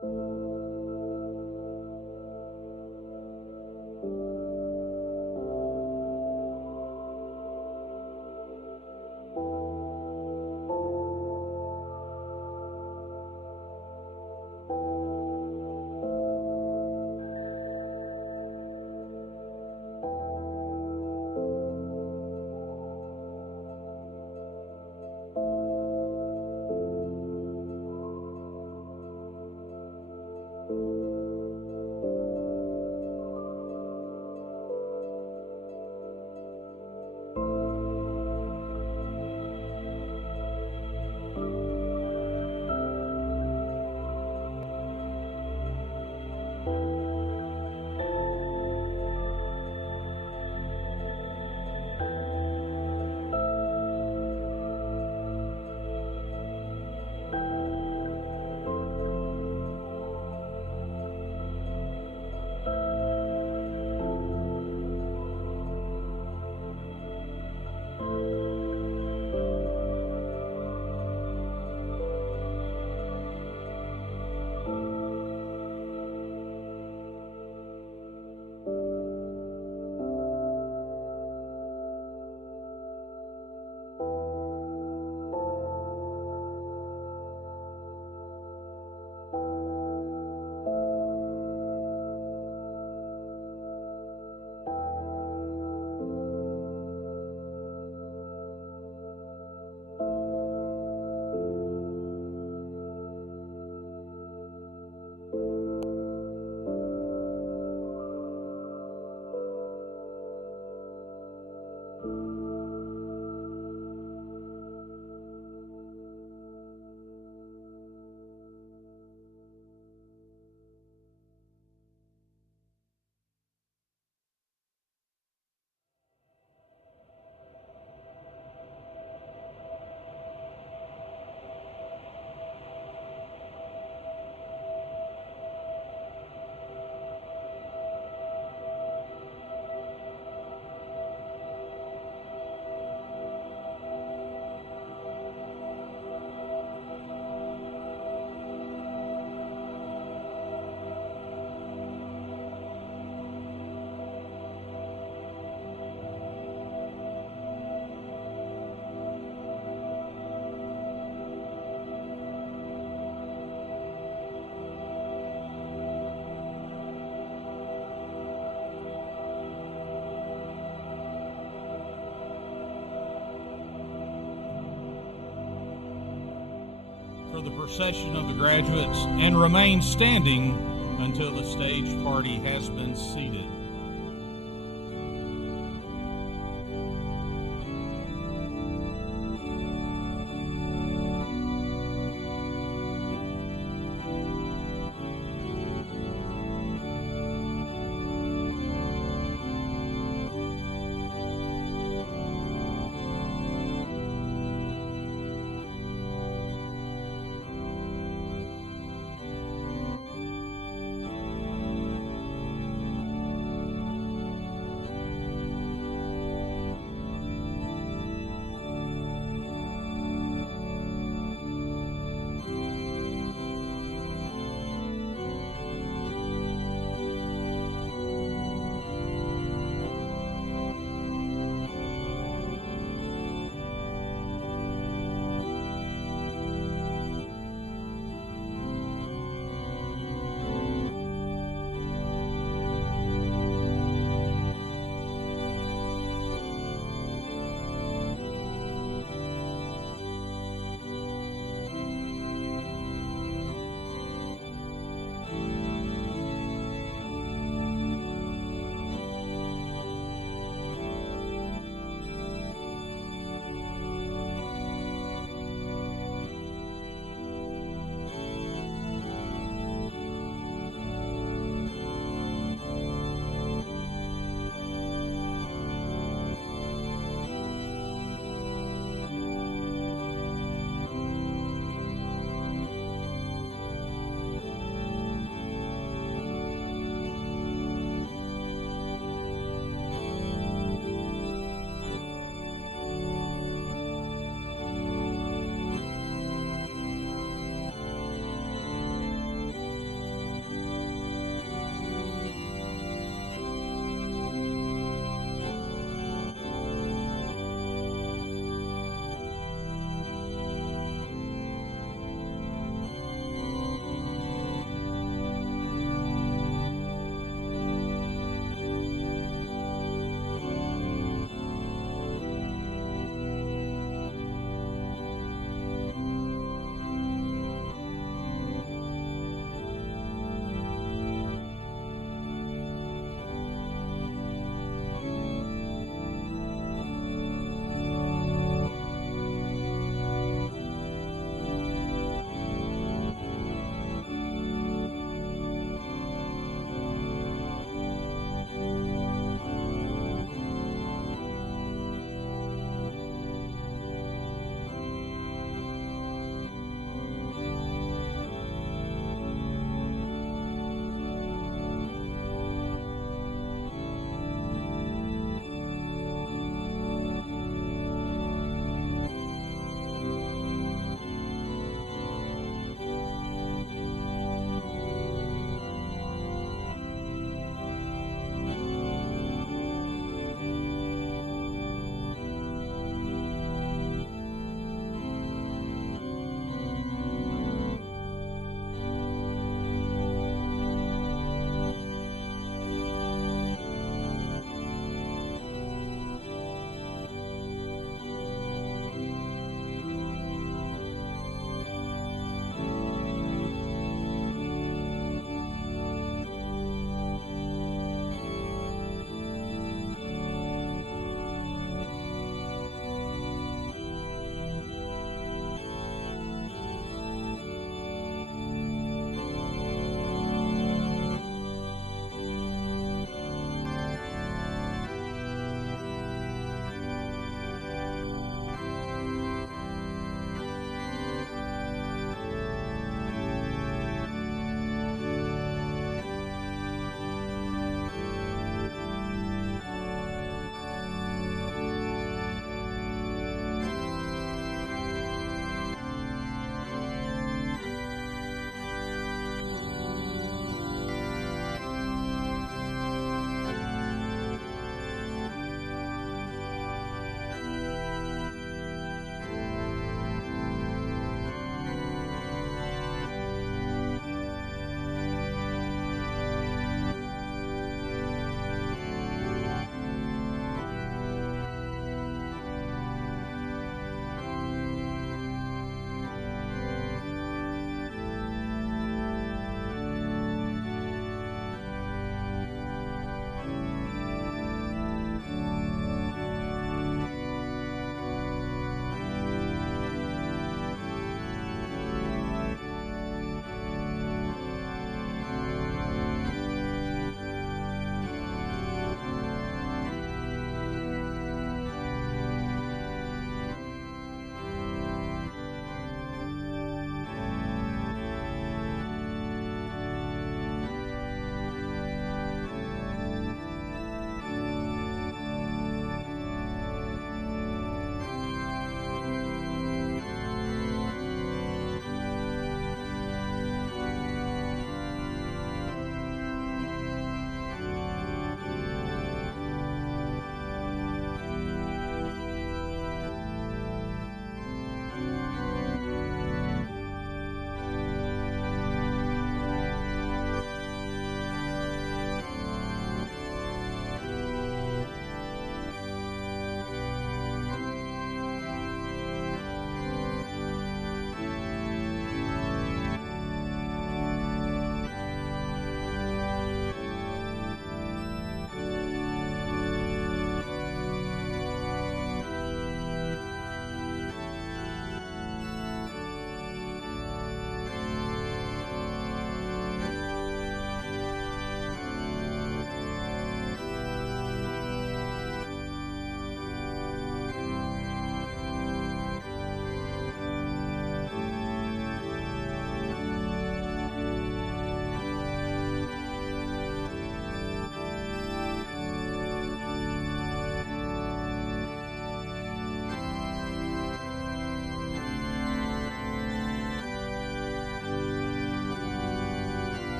For the procession of the graduates and remain standing until the stage party has been seated.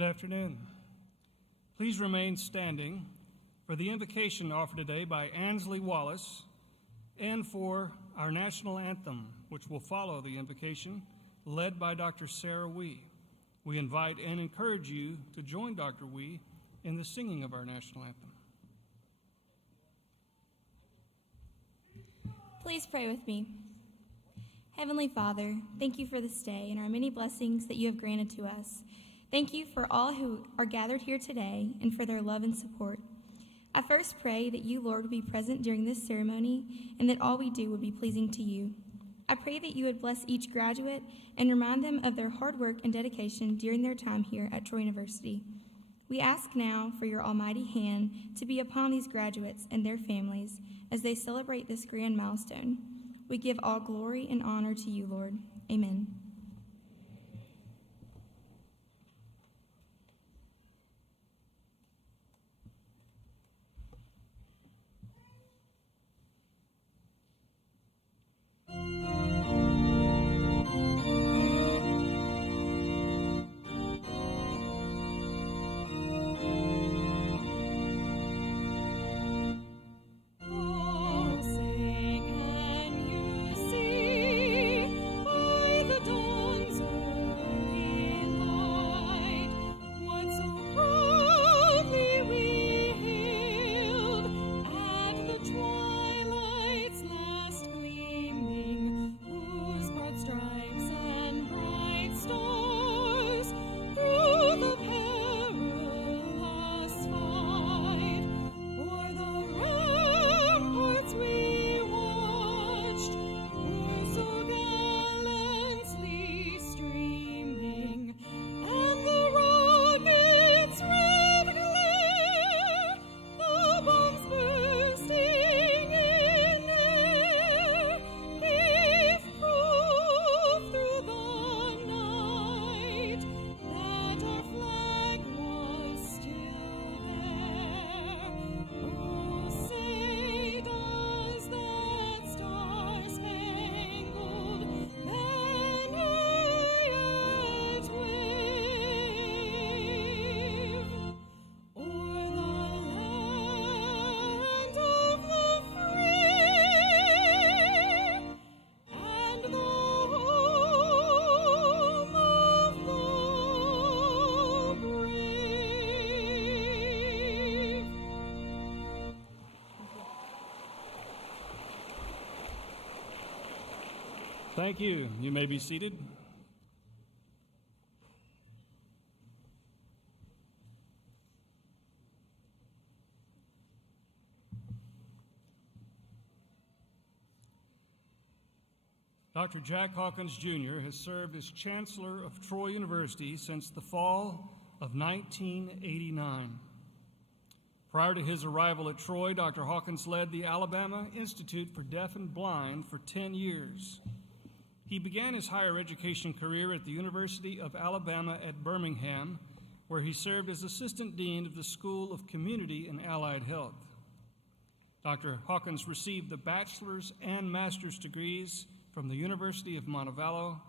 Good afternoon. Please remain standing for the invocation offered today by Ansley Wallace and for our national anthem, which will follow the invocation, led by Dr. Sarah Wee. We invite and encourage you to join Dr. Wee in the singing of our national anthem. Please pray with me. Heavenly Father, thank you for this day and our many blessings that you have granted to us. Thank you for all who are gathered here today and for their love and support. I first pray that you, Lord, would be present during this ceremony and that all we do would be pleasing to you. I pray that you would bless each graduate and remind them of their hard work and dedication during their time here at Troy University. We ask now for your almighty hand to be upon these graduates and their families as they celebrate this grand milestone. We give all glory and honor to you, Lord. Amen. Thank you. You may be seated. Dr. Jack Hawkins, Jr. has served as Chancellor of Troy University since the fall of 1989. Prior to his arrival at Troy, Dr. Hawkins led the Alabama Institute for Deaf and Blind for 10 years. He began his higher education career at the University of Alabama at Birmingham, where he served as Assistant Dean of the School of Community and Allied Health. Dr. Hawkins received the bachelor's and master's degrees from the University of Montevallo,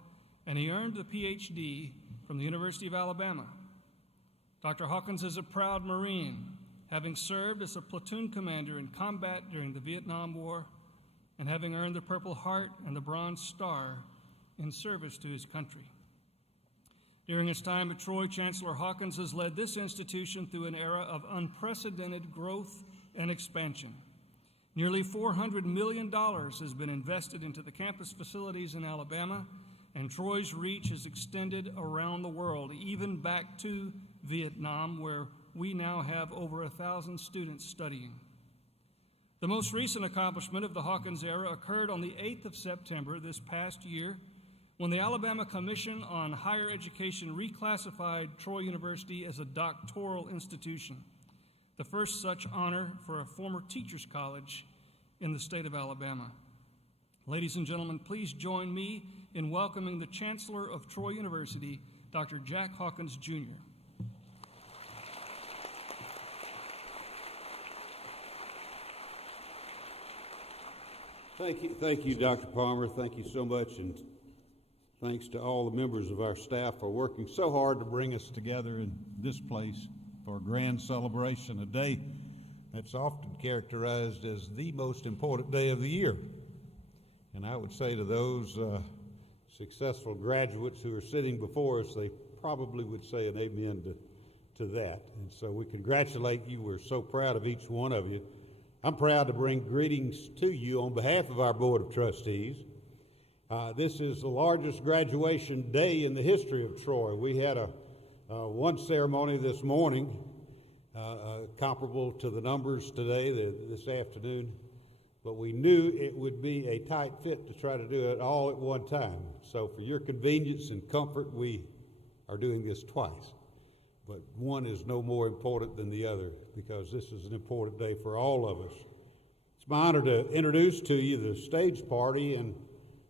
and he earned the PhD from the University of Alabama. Dr. Hawkins is a proud Marine, having served as a platoon commander in combat during the Vietnam War and having earned the Purple Heart and the Bronze Star in service to his country. During his time at Troy, Chancellor Hawkins has led this institution through an era of unprecedented growth and expansion. Nearly $400 million has been invested into the campus facilities in Alabama, and Troy's reach has extended around the world, even back to Vietnam, where we now have over 1,000 students studying. The most recent accomplishment of the Hawkins era occurred on the 8th of September this past year, when the Alabama Commission on Higher Education reclassified Troy University as a doctoral institution, the first such honor for a former teachers' college in the state of Alabama. Ladies and gentlemen, please join me in welcoming the Chancellor of Troy University, Dr. Jack Hawkins, Jr. Thank you, Dr. Palmer. Thank you so much, and Thanks to all the members of our staff for working so hard to bring us together in this place for a grand celebration, a day that's often characterized as the most important day of the year. And I would say to those successful graduates who are sitting before us, they probably would say an amen to that. And so we congratulate you. We're so proud of each one of you. I'm proud to bring greetings to you on behalf of our Board of Trustees. This is the largest graduation day in the history of Troy. We had one ceremony this morning, comparable to the numbers today, this afternoon, but we knew it would be a tight fit to try to do it all at one time. So for your convenience and comfort, we are doing this twice. But one is no more important than the other because this is an important day for all of us. It's my honor to introduce to you the stage party and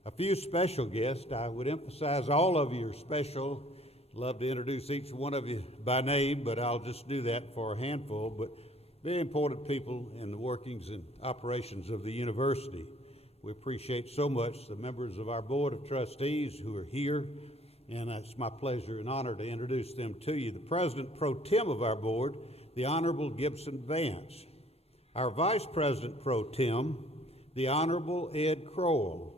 a few special guests. I would emphasize all of you are special. I'd love to introduce each one of you by name, but I'll just do that for a handful. But very important people in the workings and operations of the university. We appreciate so much the members of our Board of Trustees who are here, and it's my pleasure and honor to introduce them to you. The President Pro Tem of our board, the Honorable Gibson Vance. Our Vice President Pro Tem, the Honorable Ed Crowell.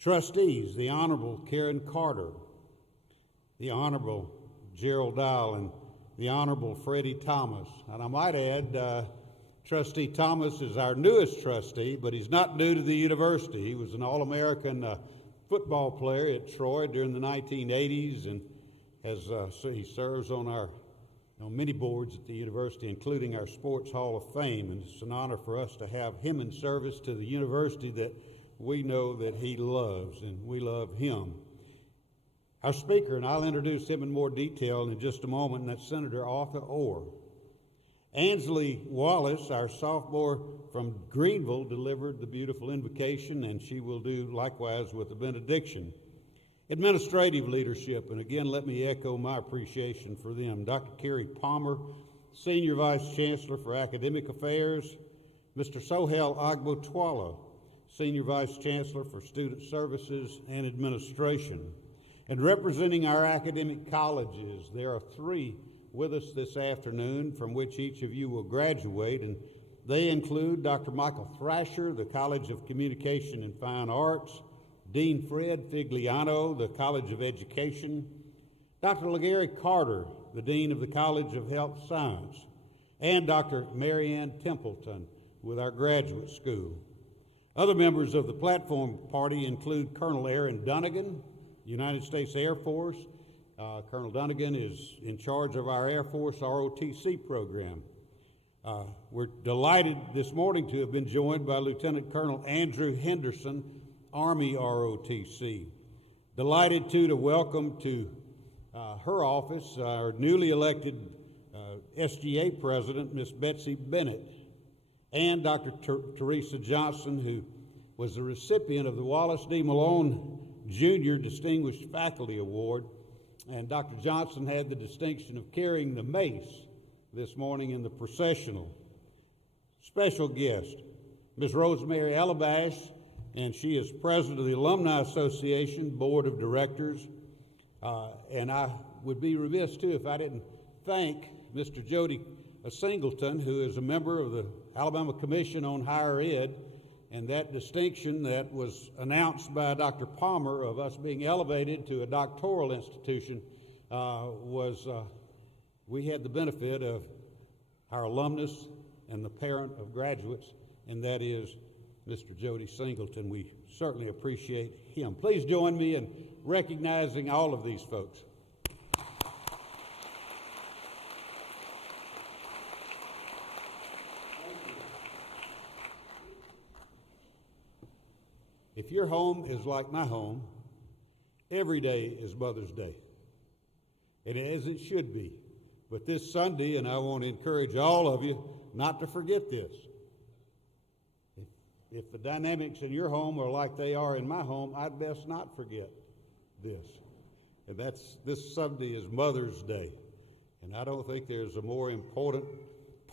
Trustees, the Honorable Karen Carter, the Honorable Gerald Dial, and the Honorable Freddie Thomas. And I might add, Trustee Thomas is our newest trustee, but he's not new to the university. He was an All-American football player at Troy during the 1980s, and he serves on many boards at the university, including our Sports Hall of Fame. And it's an honor for us to have him in service to the university that we know that he loves, and we love him. Our speaker, and I'll introduce him in more detail in just a moment, and that's Senator Arthur Orr. Ansley Wallace, our sophomore from Greenville, delivered the beautiful invocation, and she will do likewise with the benediction. Administrative leadership, and again, let me echo my appreciation for them. Dr. Carrie Palmer, Senior Vice Chancellor for Academic Affairs. Mr. Sohel Agbotwala, Senior Vice Chancellor for Student Services and Administration. And representing our academic colleges, there are 3 with us this afternoon from which each of you will graduate, and they include Dr. Michael Thrasher, the College of Communication and Fine Arts, Dean Fred Figliano, the College of Education, Dr. LaGary Carter, the Dean of the College of Health Science, and Dr. Marianne Templeton with our graduate school. Other members of the platform party include Colonel Aaron Dunnigan, United States Air Force. Colonel Dunnigan is in charge of our Air Force ROTC program. We're delighted this morning to have been joined by Lieutenant Colonel Andrew Henderson, Army ROTC. Delighted, too, to welcome to her office our newly elected SGA President, Miss Betsy Bennett, and Dr. Teresa Johnson, who was the recipient of the Wallace D. Malone Jr. Distinguished Faculty Award. And Dr. Johnson had the distinction of carrying the mace this morning in the processional. Special guest, Ms. Rosemary Alabash, and she is president of the Alumni Association Board of Directors. And I would be remiss, too, if I didn't thank Mr. Jody Singleton, who is a member of the Alabama Commission on Higher Ed, and that distinction that was announced by Dr. Palmer of us being elevated to a doctoral institution we had the benefit of our alumnus and the parent of graduates, and that is Mr. Jody Singleton. We certainly appreciate him. Please join me in recognizing all of these folks. If your home is like my home, every day is Mother's Day, and as it should be. But this Sunday, and I want to encourage all of you not to forget this. If the dynamics in your home are like they are in my home, I'd best not forget this. And this Sunday is Mother's Day, and I don't think there's a more important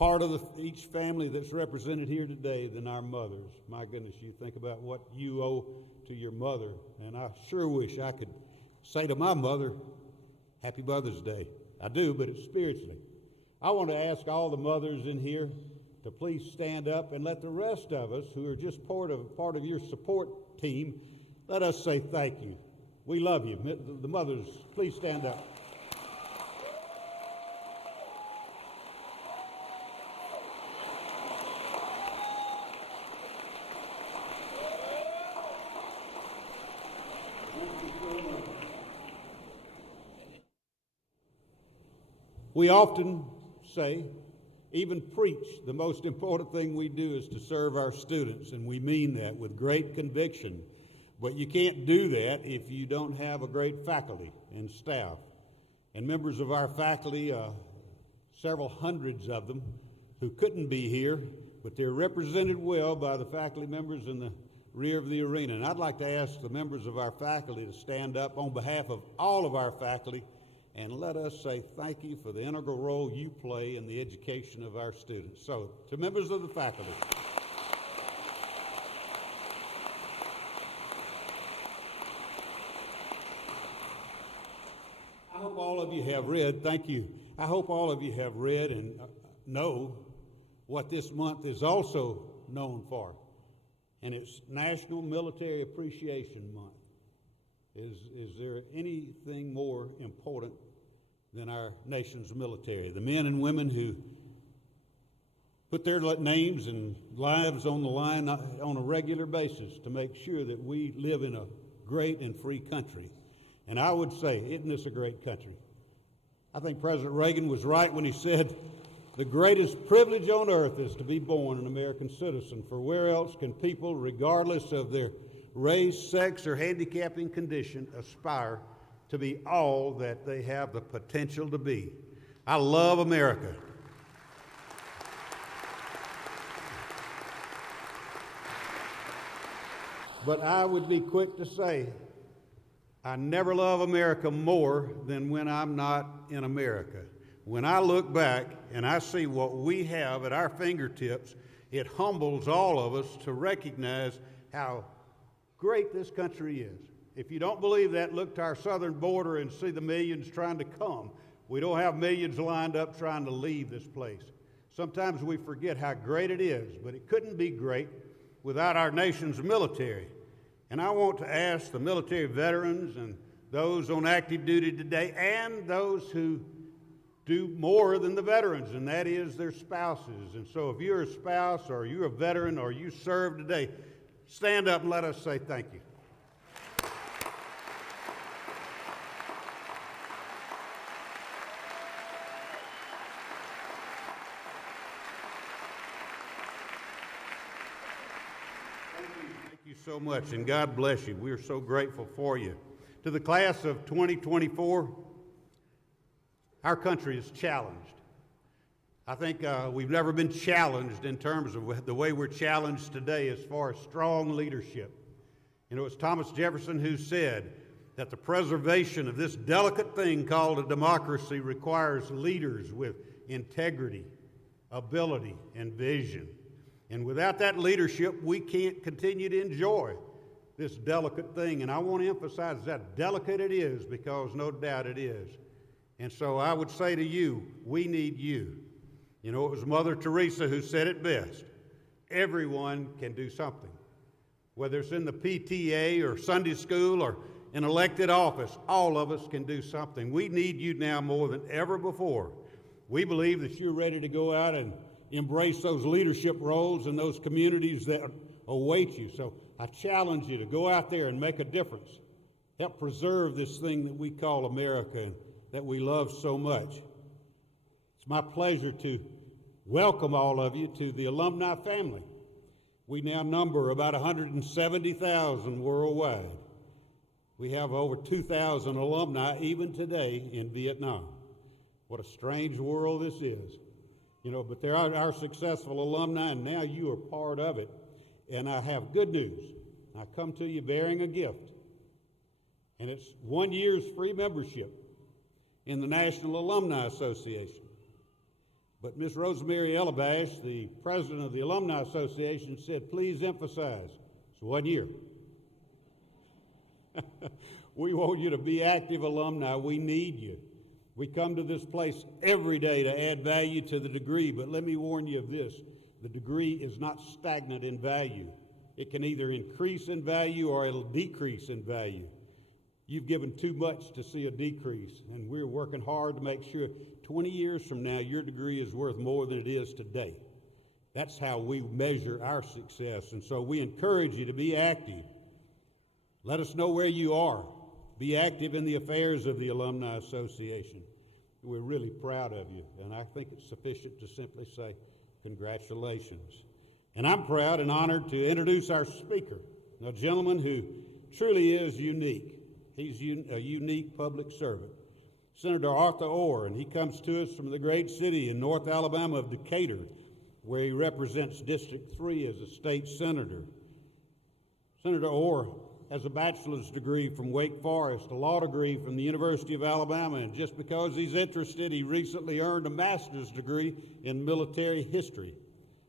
part of each family that's represented here today than our mothers. My goodness, you think about what you owe to your mother, and I sure wish I could say to my mother, Happy Mother's Day. I do, but it's spiritually. I want to ask all the mothers in here to please stand up and let the rest of us who are just part of your support team, let us say thank you. We love you. The mothers, please stand up. We often say, even preach, the most important thing we do is to serve our students, and we mean that with great conviction. But you can't do that if you don't have a great faculty and staff. And members of our faculty, several hundreds of them, who couldn't be here, but they're represented well by the faculty members in the rear of the arena. And I'd like to ask the members of our faculty to stand up on behalf of all of our faculty and let us say thank you for the integral role you play in the education of our students. So, to members of the faculty. I hope all of you have read, thank you. I hope all of you have read and know what this month is also known for. And it's National Military Appreciation Month. Is there anything more important than our nation's military? The men and women who put their names and lives on the line on a regular basis to make sure that we live in a great and free country. And I would say, isn't this a great country? I think President Reagan was right when he said, the greatest privilege on earth is to be born an American citizen, for where else can people, regardless of their race, sex, or handicapping condition, aspire to be all that they have the potential to be. I love America. But I would be quick to say, I never love America more than when I'm not in America. When I look back and I see what we have at our fingertips, it humbles all of us to recognize how great this country is. If you don't believe that, look to our southern border and see the millions trying to come. We don't have millions lined up trying to leave this place. Sometimes we forget how great it is, but it couldn't be great without our nation's military. And I want to ask the military veterans and those on active duty today and those who do more than the veterans, and that is their spouses. And so if you're a spouse or you're a veteran or you serve today, stand up and let us say thank you. Thank you so much, and God bless you. We are so grateful for you. To the class of 2024, our country is challenged. I think we've never been challenged in terms of the way we're challenged today as far as strong leadership. You know, it's Thomas Jefferson who said that the preservation of this delicate thing called a democracy requires leaders with integrity, ability, and vision. And without that leadership, we can't continue to enjoy this delicate thing. And I want to emphasize how delicate it is, because no doubt it is. And so I would say to you, we need you. You know, it was Mother Teresa who said it best. Everyone can do something. Whether it's in the PTA or Sunday school or in elected office, all of us can do something. We need you now more than ever before. We believe that you're ready to go out and embrace those leadership roles in those communities that await you. So I challenge you to go out there and make a difference. Help preserve this thing that we call America and that we love so much. It's my pleasure to welcome all of you to the alumni family. We now number about 170,000 worldwide. We have over 2,000 alumni even today in Vietnam. What a strange world this is. You know, but there are our successful alumni, and now you are part of it. And I have good news. I come to you bearing a gift. And it's 1 year's free membership in the National Alumni Association. But Miss Rosemary Elabash, the president of the Alumni Association, said, please emphasize, it's 1 year. We want you to be active alumni. We need you. We come to this place every day to add value to the degree, but let me warn you of this. The degree is not stagnant in value. It can either increase in value or it'll decrease in value. You've given too much to see a decrease, and we're working hard to make sure 20 years from now your degree is worth more than it is today. That's how we measure our success, and so we encourage you to be active. Let us know where you are. Be active in the affairs of the Alumni Association. We're really proud of you, and I think it's sufficient to simply say congratulations. And I'm proud and honored to introduce our speaker, a gentleman who truly is unique. He's a unique public servant, Senator Arthur Orr, and he comes to us from the great city in North Alabama of Decatur, where he represents District 3 as a state senator. Senator Orr has a bachelor's degree from Wake Forest, a law degree from the University of Alabama, and just because he's interested, he recently earned a master's degree in military history.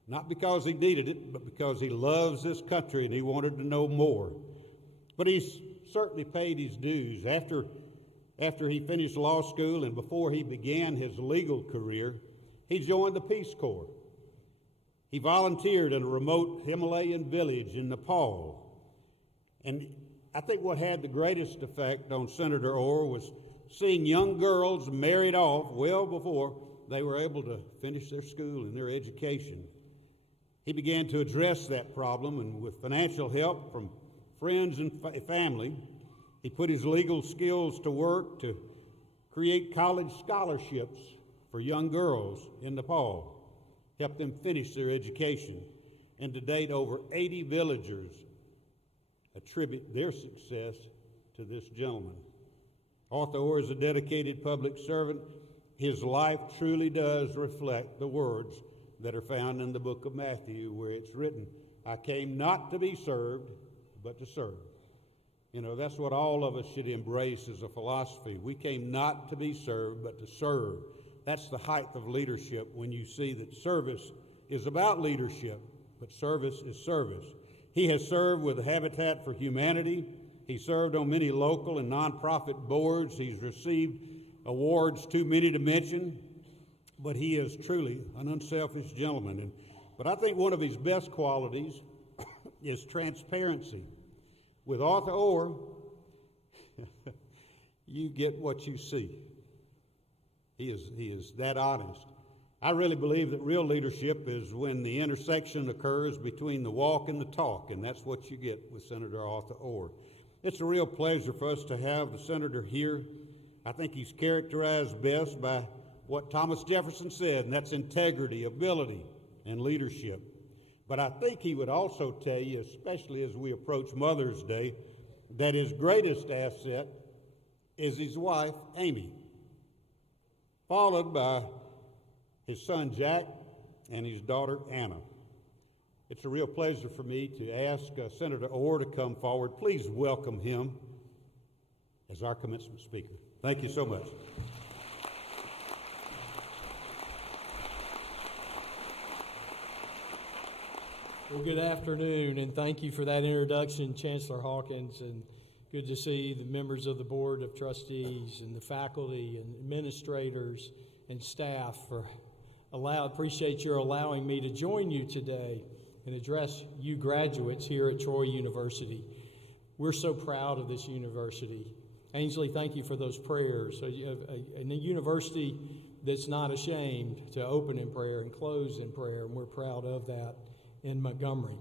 Not because he needed it, but because he loves this country and he wanted to know more. But he's certainly paid his dues. After he finished law school and before he began his legal career, he joined the Peace Corps. He volunteered in a remote Himalayan village in Nepal. And I think what had the greatest effect on Senator Orr was seeing young girls married off well before they were able to finish their school and their education. He began to address that problem, and with financial help from friends and family, he put his legal skills to work to create college scholarships for young girls in Nepal, help them finish their education. And to date, over 80 villagers attribute their success to this gentleman. Arthur Orr is a dedicated public servant. His life truly does reflect the words that are found in the book of Matthew, where it's written, I came not to be served, but to serve. You know, that's what all of us should embrace as a philosophy. We came not to be served, but to serve. That's the height of leadership, when you see that service is about leadership, but service is service. He has served with Habitat for Humanity. He served on many local and nonprofit boards. He's received awards too many to mention, but he is truly an unselfish gentleman. But I think one of his best qualities is transparency. With Arthur Orr, you get what you see. He is that honest. I really believe that real leadership is when the intersection occurs between the walk and the talk, and that's what you get with Senator Arthur Orr. It's a real pleasure for us to have the senator here. I think he's characterized best by what Thomas Jefferson said, and that's integrity, ability, and leadership. But I think he would also tell you, especially as we approach Mother's Day, that his greatest asset is his wife, Amy, followed by his son, Jack, and his daughter, Anna. It's a real pleasure for me to ask Senator Orr to come forward. Please welcome him as our commencement speaker. Thank you so much. Well, good afternoon, and thank you for that introduction, Chancellor Hawkins, and good to see the members of the Board of Trustees and the faculty and administrators and staff. Appreciate your allowing me to join you today and address you graduates here at Troy University. We're so proud of this university. Ainsley, thank you for those prayers. So you have a university that's not ashamed to open in prayer and close in prayer, and we're proud of that in Montgomery.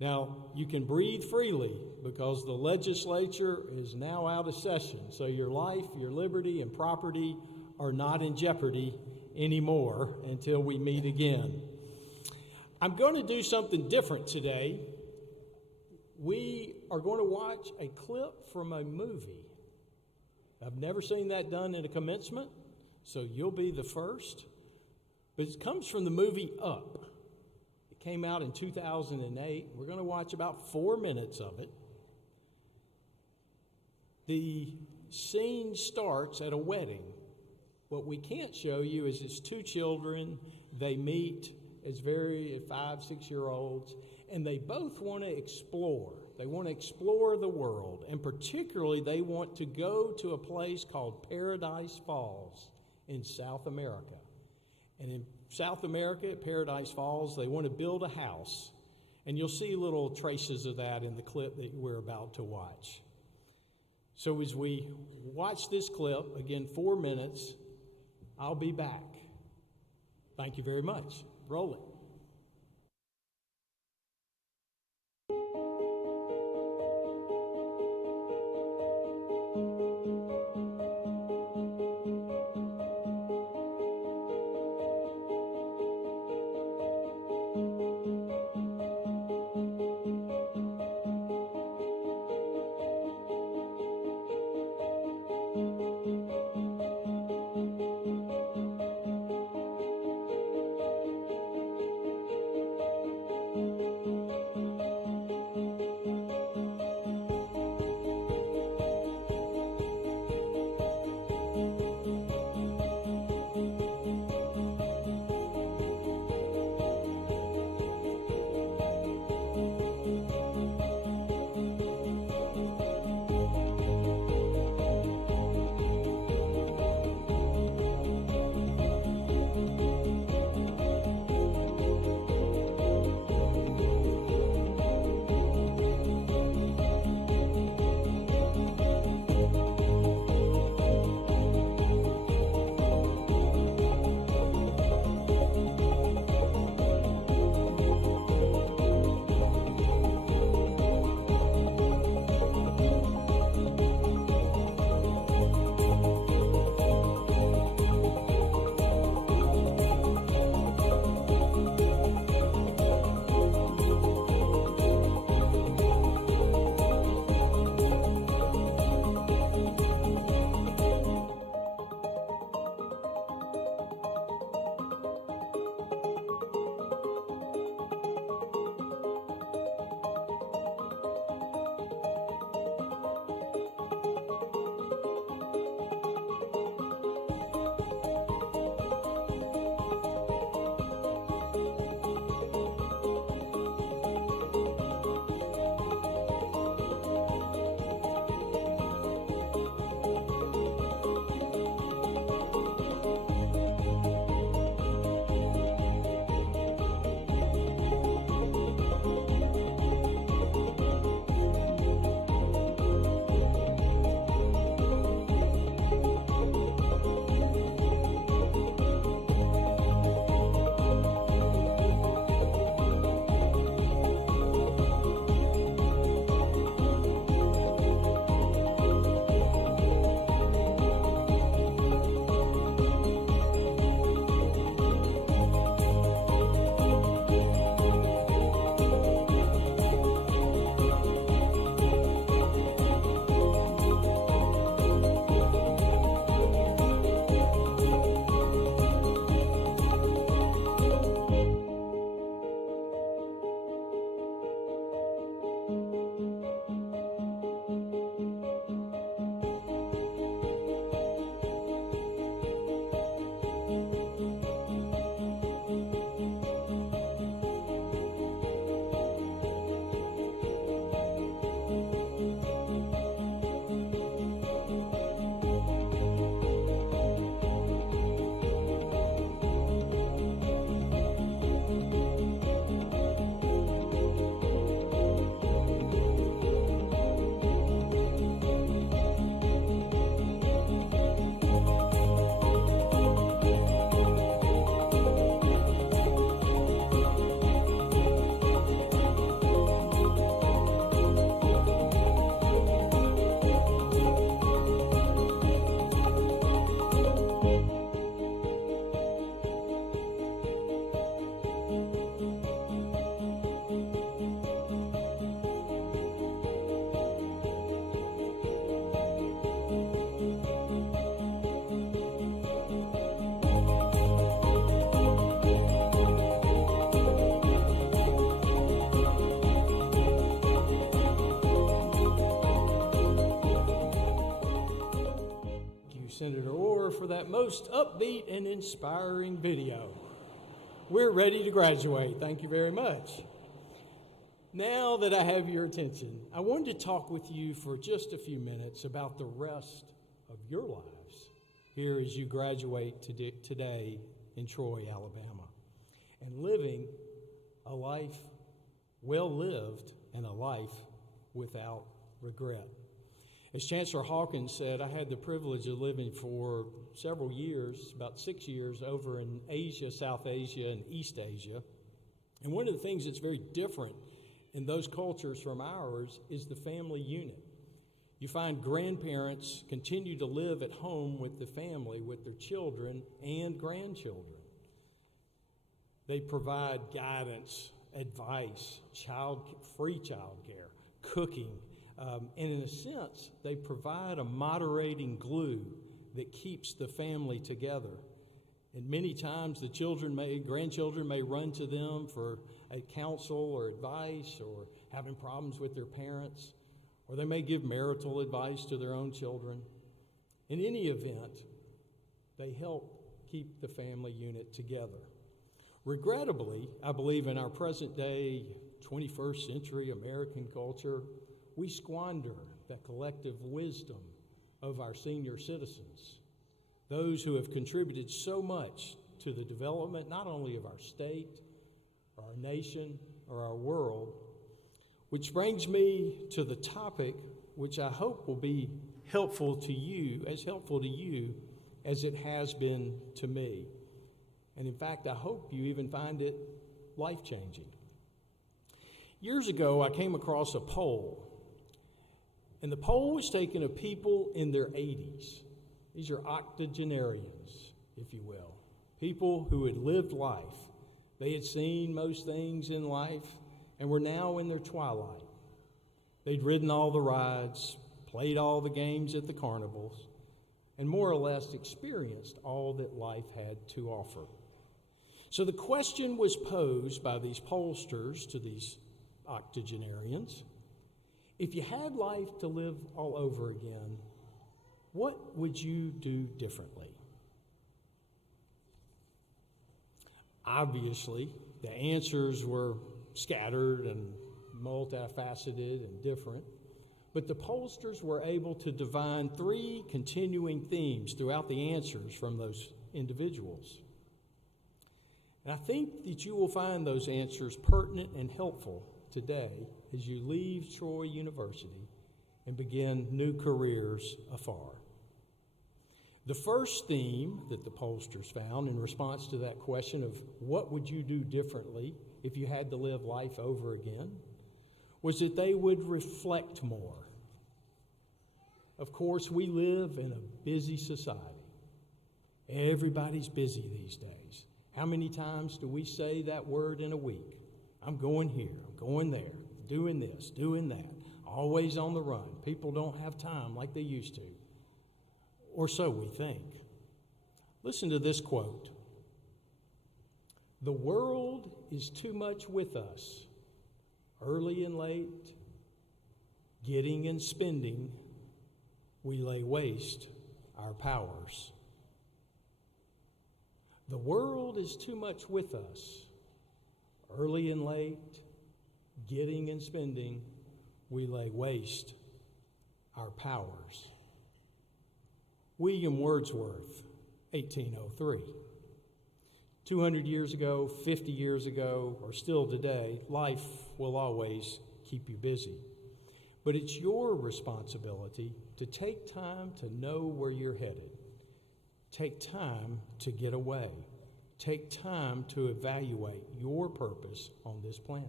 Now, you can breathe freely because the legislature is now out of session, so your life, your liberty, and property are not in jeopardy anymore until we meet again. I'm going to do something different today. We are going to watch a clip from a movie. I've never seen that done in a commencement, so you'll be the first. But it comes from the movie Up. It came out in 2008. We're going to watch about 4 minutes of it. The scene starts at a wedding. What we can't show you is it's two children They meet as 5, 6-year-olds, and they both want to explore. They want to explore the world, and particularly they want to go to a place called Paradise Falls in South America. And in South America, at Paradise Falls, they want to build a house. And you'll see little traces of that in the clip that we're about to watch. So as we watch this clip, again, 4 minutes, I'll be back. Thank you very much. Roll it. Senator Orr, for that most upbeat and inspiring video. We're ready to graduate. Thank you very much. Now that I have your attention, I wanted to talk with you for just a few minutes about the rest of your lives here as you graduate today in Troy, Alabama, and living a life well lived and a life without regret. As Chancellor Hawkins said, I had the privilege of living for several years, about 6 years, over in Asia, South Asia, and East Asia. And one of the things that's very different in those cultures from ours is the family unit. You find grandparents continue to live at home with the family, with their children and grandchildren. They provide guidance, advice, free childcare, cooking, and in a sense, they provide a moderating glue that keeps the family together. And many times the grandchildren may run to them for a counsel or advice or having problems with their parents, or they may give marital advice to their own children. In any event, they help keep the family unit together. Regrettably, I believe in our present day 21st century American culture, we squander the collective wisdom of our senior citizens, those who have contributed so much to the development not only of our state, or our nation, or our world, which brings me to the topic which I hope will be helpful to you as it has been to me. And in fact, I hope you even find it life-changing. Years ago, I came across a poll, and the poll was taken of people in their 80s. These are octogenarians, if you will, people who had lived life. They had seen most things in life and were now in their twilight. They'd ridden all the rides, played all the games at the carnivals, and more or less experienced all that life had to offer. So the question was posed by these pollsters to these octogenarians: if you had life to live all over again, what would you do differently? Obviously, the answers were scattered and multifaceted and different, but the pollsters were able to divine three continuing themes throughout the answers from those individuals. And I think that you will find those answers pertinent and helpful today as you leave Troy University and begin new careers afar. The first theme that the pollsters found in response to that question of what would you do differently if you had to live life over again was that they would reflect more. Of course, we live in a busy society. Everybody's busy these days. How many times do we say that word in a week? I'm going here, I'm going there, doing this, doing that, always on the run. People don't have time like they used to, or so we think. Listen to this quote: "The world is too much with us, early and late, getting and spending, we lay waste our powers." The world is too much with us, early and late, getting and spending, we lay waste our powers. William Wordsworth, 1803. 200 years ago, 50 years ago, or still today, life will always keep you busy. But it's your responsibility to take time to know where you're headed. Take time to get away. Take time to evaluate your purpose on this planet.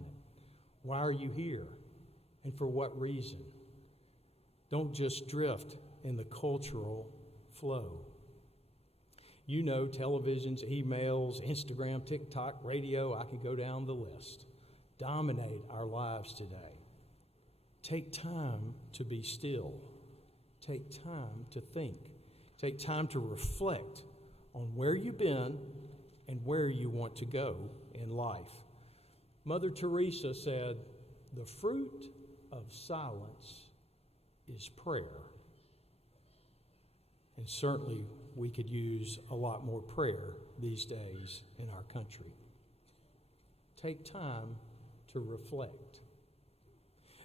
Why are you here? And for what reason? Don't just drift in the cultural flow. You know, televisions, emails, Instagram, TikTok, radio, I could go down the list, dominate our lives today. Take time to be still. Take time to think. Take time to reflect on where you've been and where you want to go in life. Mother Teresa said, "The fruit of silence is prayer." And certainly we could use a lot more prayer these days in our country. take time to reflect.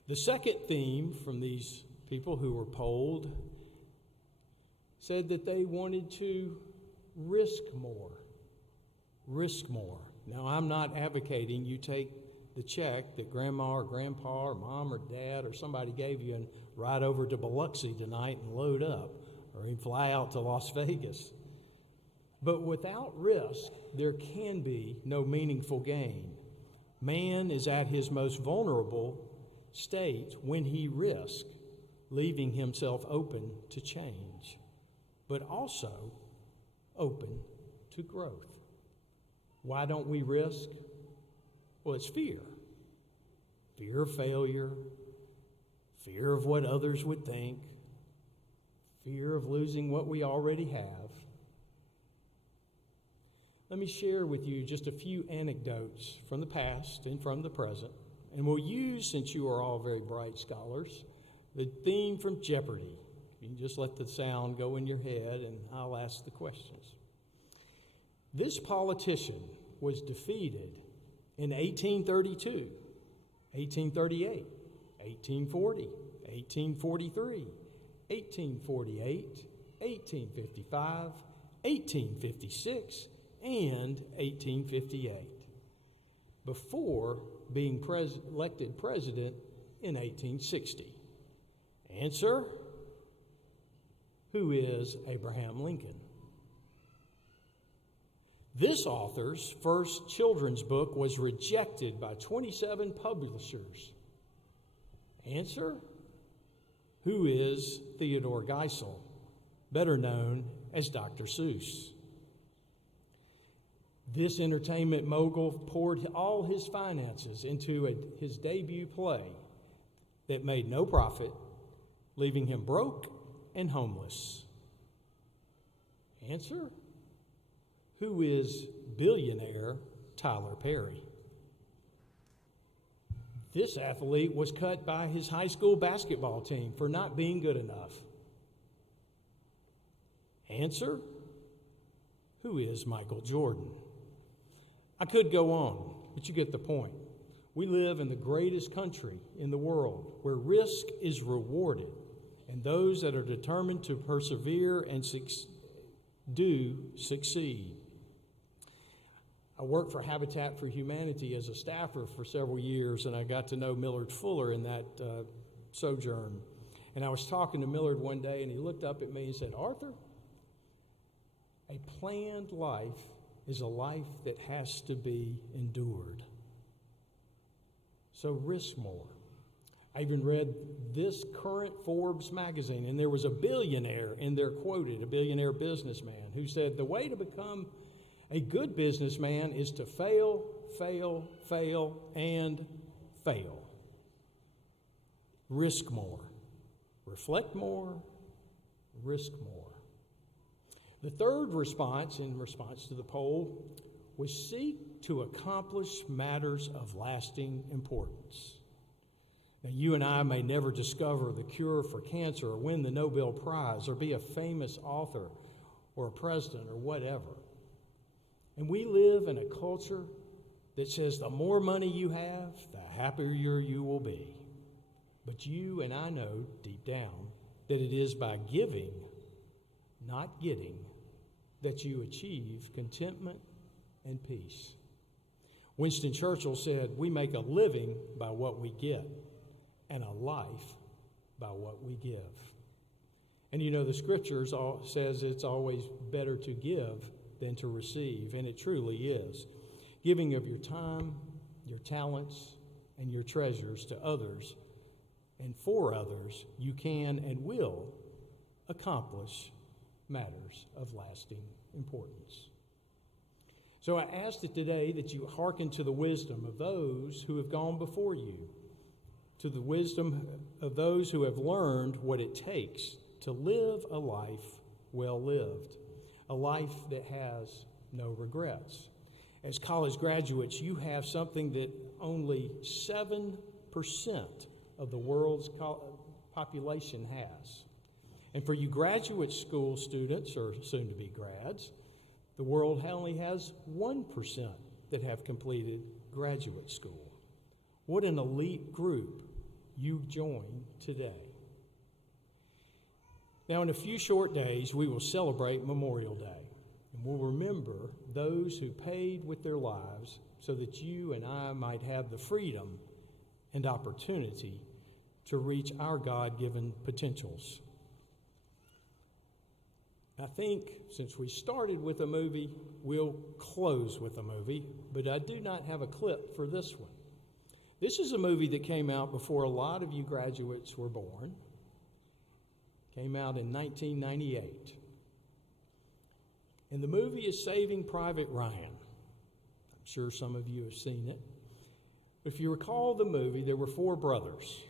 The second theme from these people who were polled said that they wanted to risk more. Risk more. Now, I'm not advocating you take the check that grandma or grandpa or mom or dad or somebody gave you and ride over to Biloxi tonight and load up, or even fly out to Las Vegas. But without risk, there can be no meaningful gain. Man is at his most vulnerable state when he risks, leaving himself open to change, but also open to growth. Why don't we risk? Well, it's fear. Fear of failure, fear of what others would think, fear of losing what we already have. Let me share with you just a few anecdotes from the past and from the present. And we'll use, since you are all very bright scholars, the theme from Jeopardy. You can just let the sound go in your head and I'll ask the questions. This politician was defeated in 1832, 1838, 1840, 1843, 1848, 1855, 1856, and 1858, before being elected president in 1860. Answer: who is Abraham Lincoln? This author's first children's book was rejected by 27 publishers. Answer: who is Theodore Geisel, better known as Dr. Seuss? This entertainment mogul poured all his finances into his debut play that made no profit, leaving him broke and homeless. Answer: who is billionaire Tyler Perry? This athlete was cut by his high school basketball team for not being good enough. Answer: who is Michael Jordan? I could go on, but you get the point. We live in the greatest country in the world where risk is rewarded, and those that are determined to persevere and do succeed. I worked for Habitat for Humanity as a staffer for several years, and I got to know Millard Fuller in that sojourn. And I was talking to Millard one day, and he looked up at me and said, "Arthur, a planned life is a life that has to be endured. So risk more." I even read this current Forbes magazine, and there was a billionaire in there quoted, a billionaire businessman, who said, "The way to become a good businessman is to fail, fail, fail, and fail." Risk more. Reflect more. Risk more. The third response, in response to the poll, was seek to accomplish matters of lasting importance. Now, you and I may never discover the cure for cancer or win the Nobel Prize or be a famous author or a president or whatever. And we live in a culture that says the more money you have, the happier you will be. But you and I know deep down that it is by giving, not getting, that you achieve contentment and peace. Winston Churchill said, "We make a living by what we get, and a life by what we give." And you know, the scriptures says it's always better to give than to receive, and it truly is. Giving of your time, your talents, and your treasures to others, and for others, you can and will accomplish matters of lasting importance. So I ask that today that you hearken to the wisdom of those who have gone before you, to the wisdom of those who have learned what it takes to live a life well lived, a life that has no regrets. As college graduates, you have something that only 7% of the world's population has. And for you graduate school students, or soon-to-be grads, the world only has 1% that have completed Graduate School. What an elite group you join today. Now, in a few short days, we will celebrate Memorial Day, and we'll remember those who paid with their lives so that you and I might have the freedom and opportunity to reach our God-given potentials. I think since we started with a movie, we'll close with a movie, but I do not have a clip for this one. This is a movie that came out before a lot of you graduates were born. Came out in 1998. And the movie is Saving Private Ryan. I'm sure some of you have seen it. If you recall the movie, there were 4 brothers.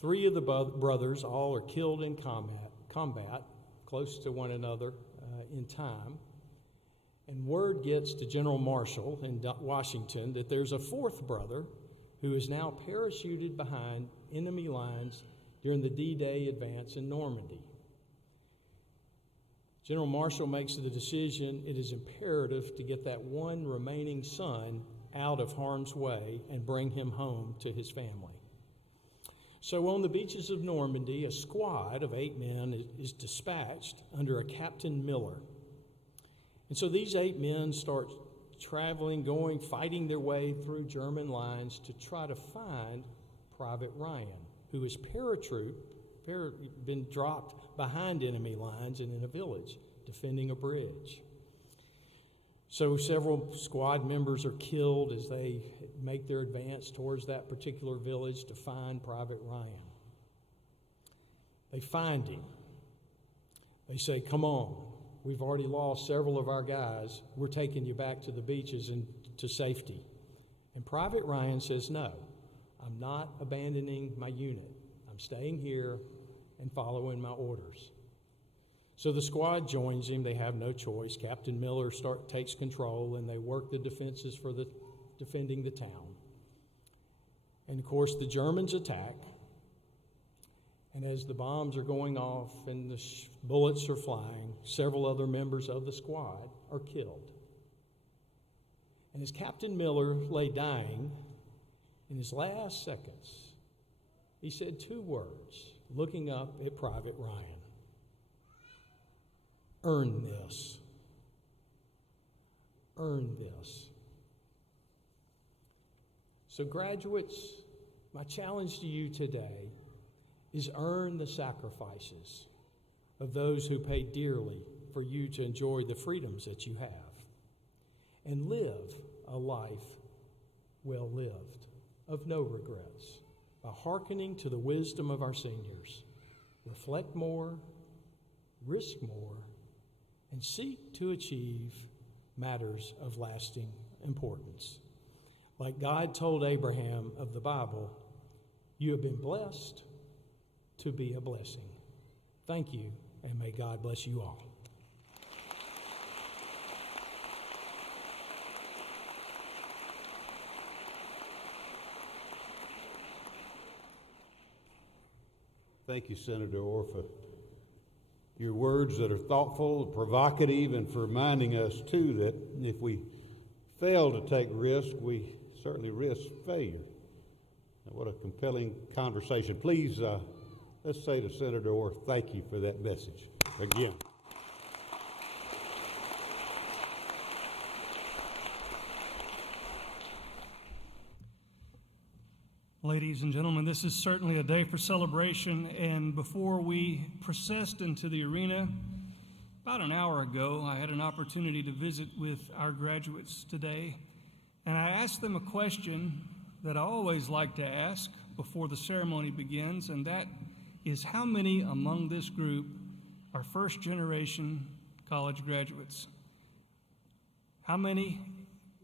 3 of the brothers all are killed in combat, close to one another in time. And word gets to General Marshall in Washington that there's a 4th brother who is now parachuted behind enemy lines during the D-Day advance in Normandy. General Marshall makes the decision it is imperative to get that one remaining son out of harm's way and bring him home to his family. So on the beaches of Normandy, a squad of 8 men is dispatched under a Captain Miller. And so these 8 men start traveling, fighting their way through German lines to try to find Private Ryan, who is been dropped behind enemy lines and in a village, defending a bridge. So several squad members are killed as they make their advance towards that particular village to find Private Ryan. They find him. They say, "Come on, we've already lost several of our guys. We're taking you back to the beaches and to safety." And Private Ryan says, "No, I'm not abandoning my unit. I'm staying here and following my orders." So the squad joins him. They have no choice. Captain Miller takes control, and they work the defenses for defending the town. And of course, the Germans attack. And as the bombs are going off and the bullets are flying, several other members of the squad are killed. And as Captain Miller lay dying, in his last seconds, he said 2 words, looking up at Private Ryan. "Earn this. Earn this." So graduates, my challenge to you today is earn the sacrifices of those who paid dearly for you to enjoy the freedoms that you have, and live a life well lived, of no regrets, by hearkening to the wisdom of our seniors. Reflect more, risk more, and seek to achieve matters of lasting importance. Like God told Abraham of the Bible, you have been blessed to be a blessing. Thank you, and may God bless you all. Thank you, Senator Orr, for your words that are thoughtful, provocative, and for reminding us, too, that if we fail to take risk, we certainly risk failure. What a compelling conversation. Please, let's say to Senator Orr, thank you for that message again. Ladies and gentlemen, this is certainly a day for celebration, and before we processed into the arena, about an hour ago, I had an opportunity to visit with our graduates today, and I asked them a question that I always like to ask before the ceremony begins, and that is, how many among this group are first-generation college graduates? How many?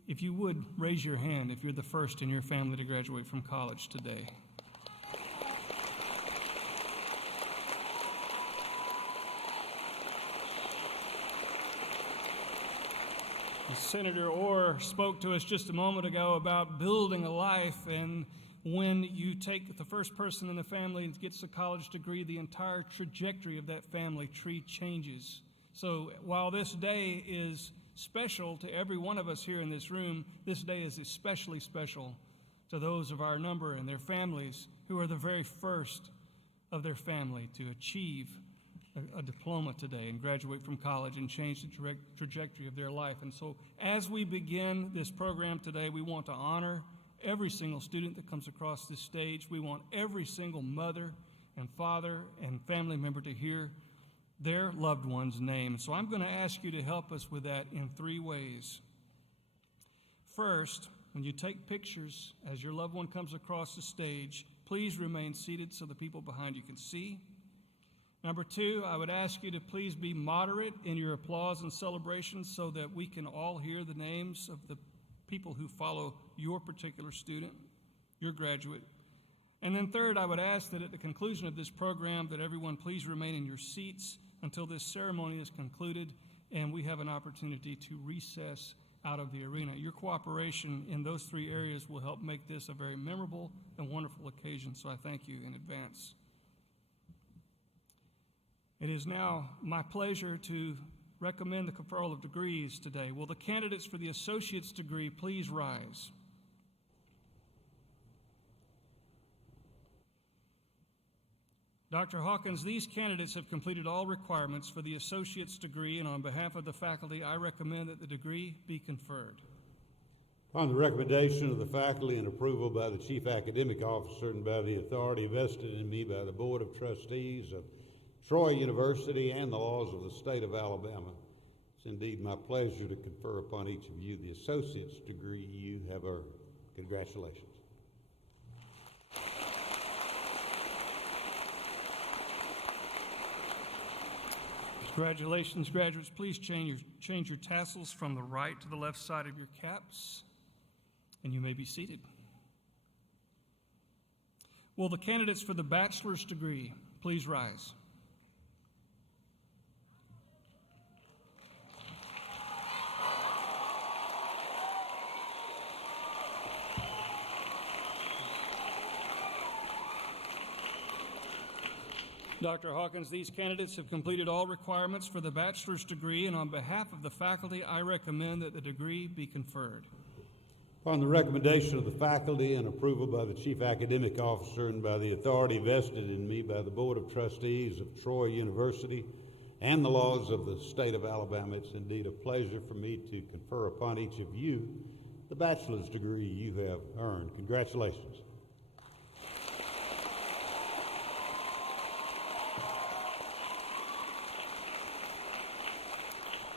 If you would, raise your hand if you're the first in your family to graduate from college today. Senator Orr spoke to us just a moment ago about building a life, and when you take the first person in the family and gets a college degree, the entire trajectory of that family tree changes. So while this day is special to every one of us here in this room, this day is especially special to those of our number and their families who are the very first of their family to achieve a diploma today and graduate from college and change the trajectory of their life. And so as we begin this program today, we want to honor every single student that comes across this stage. We want every single mother and father and family member to hear their loved one's name. So I'm going to ask you to help us with that in 3 ways. First, when you take pictures as your loved one comes across the stage, please remain seated so the people behind you can see. Number 2, I would ask you to please be moderate in your applause and celebrations so that we can all hear the names of the people who follow your particular student, your graduate. And then third, I would ask that at the conclusion of this program that everyone please remain in your seats until this ceremony is concluded and we have an opportunity to recess out of the arena. Your cooperation in those 3 areas will help make this a very memorable and wonderful occasion, so I thank you in advance. It is now my pleasure to recommend the conferral of degrees today. Will the candidates for the associate's degree please rise? Dr. Hawkins, these candidates have completed all requirements for the associate's degree, and on behalf of the faculty, I recommend that the degree be conferred. Upon the recommendation of the faculty and approval by the Chief Academic Officer and by the authority vested in me by the Board of Trustees of Troy University and the laws of the state of Alabama, it's indeed my pleasure to confer upon each of you the associate's degree you have earned. Congratulations. Congratulations, graduates. Please change your tassels from the right to the left side of your caps, and you may be seated. Will the candidates for the bachelor's degree please rise? Dr. Hawkins, these candidates have completed all requirements for the bachelor's degree, and on behalf of the faculty, I recommend that the degree be conferred. Upon the recommendation of the faculty and approval by the Chief Academic Officer and by the authority vested in me by the Board of Trustees of Troy University and the laws of the state of Alabama, it's indeed a pleasure for me to confer upon each of you the bachelor's degree you have earned. Congratulations.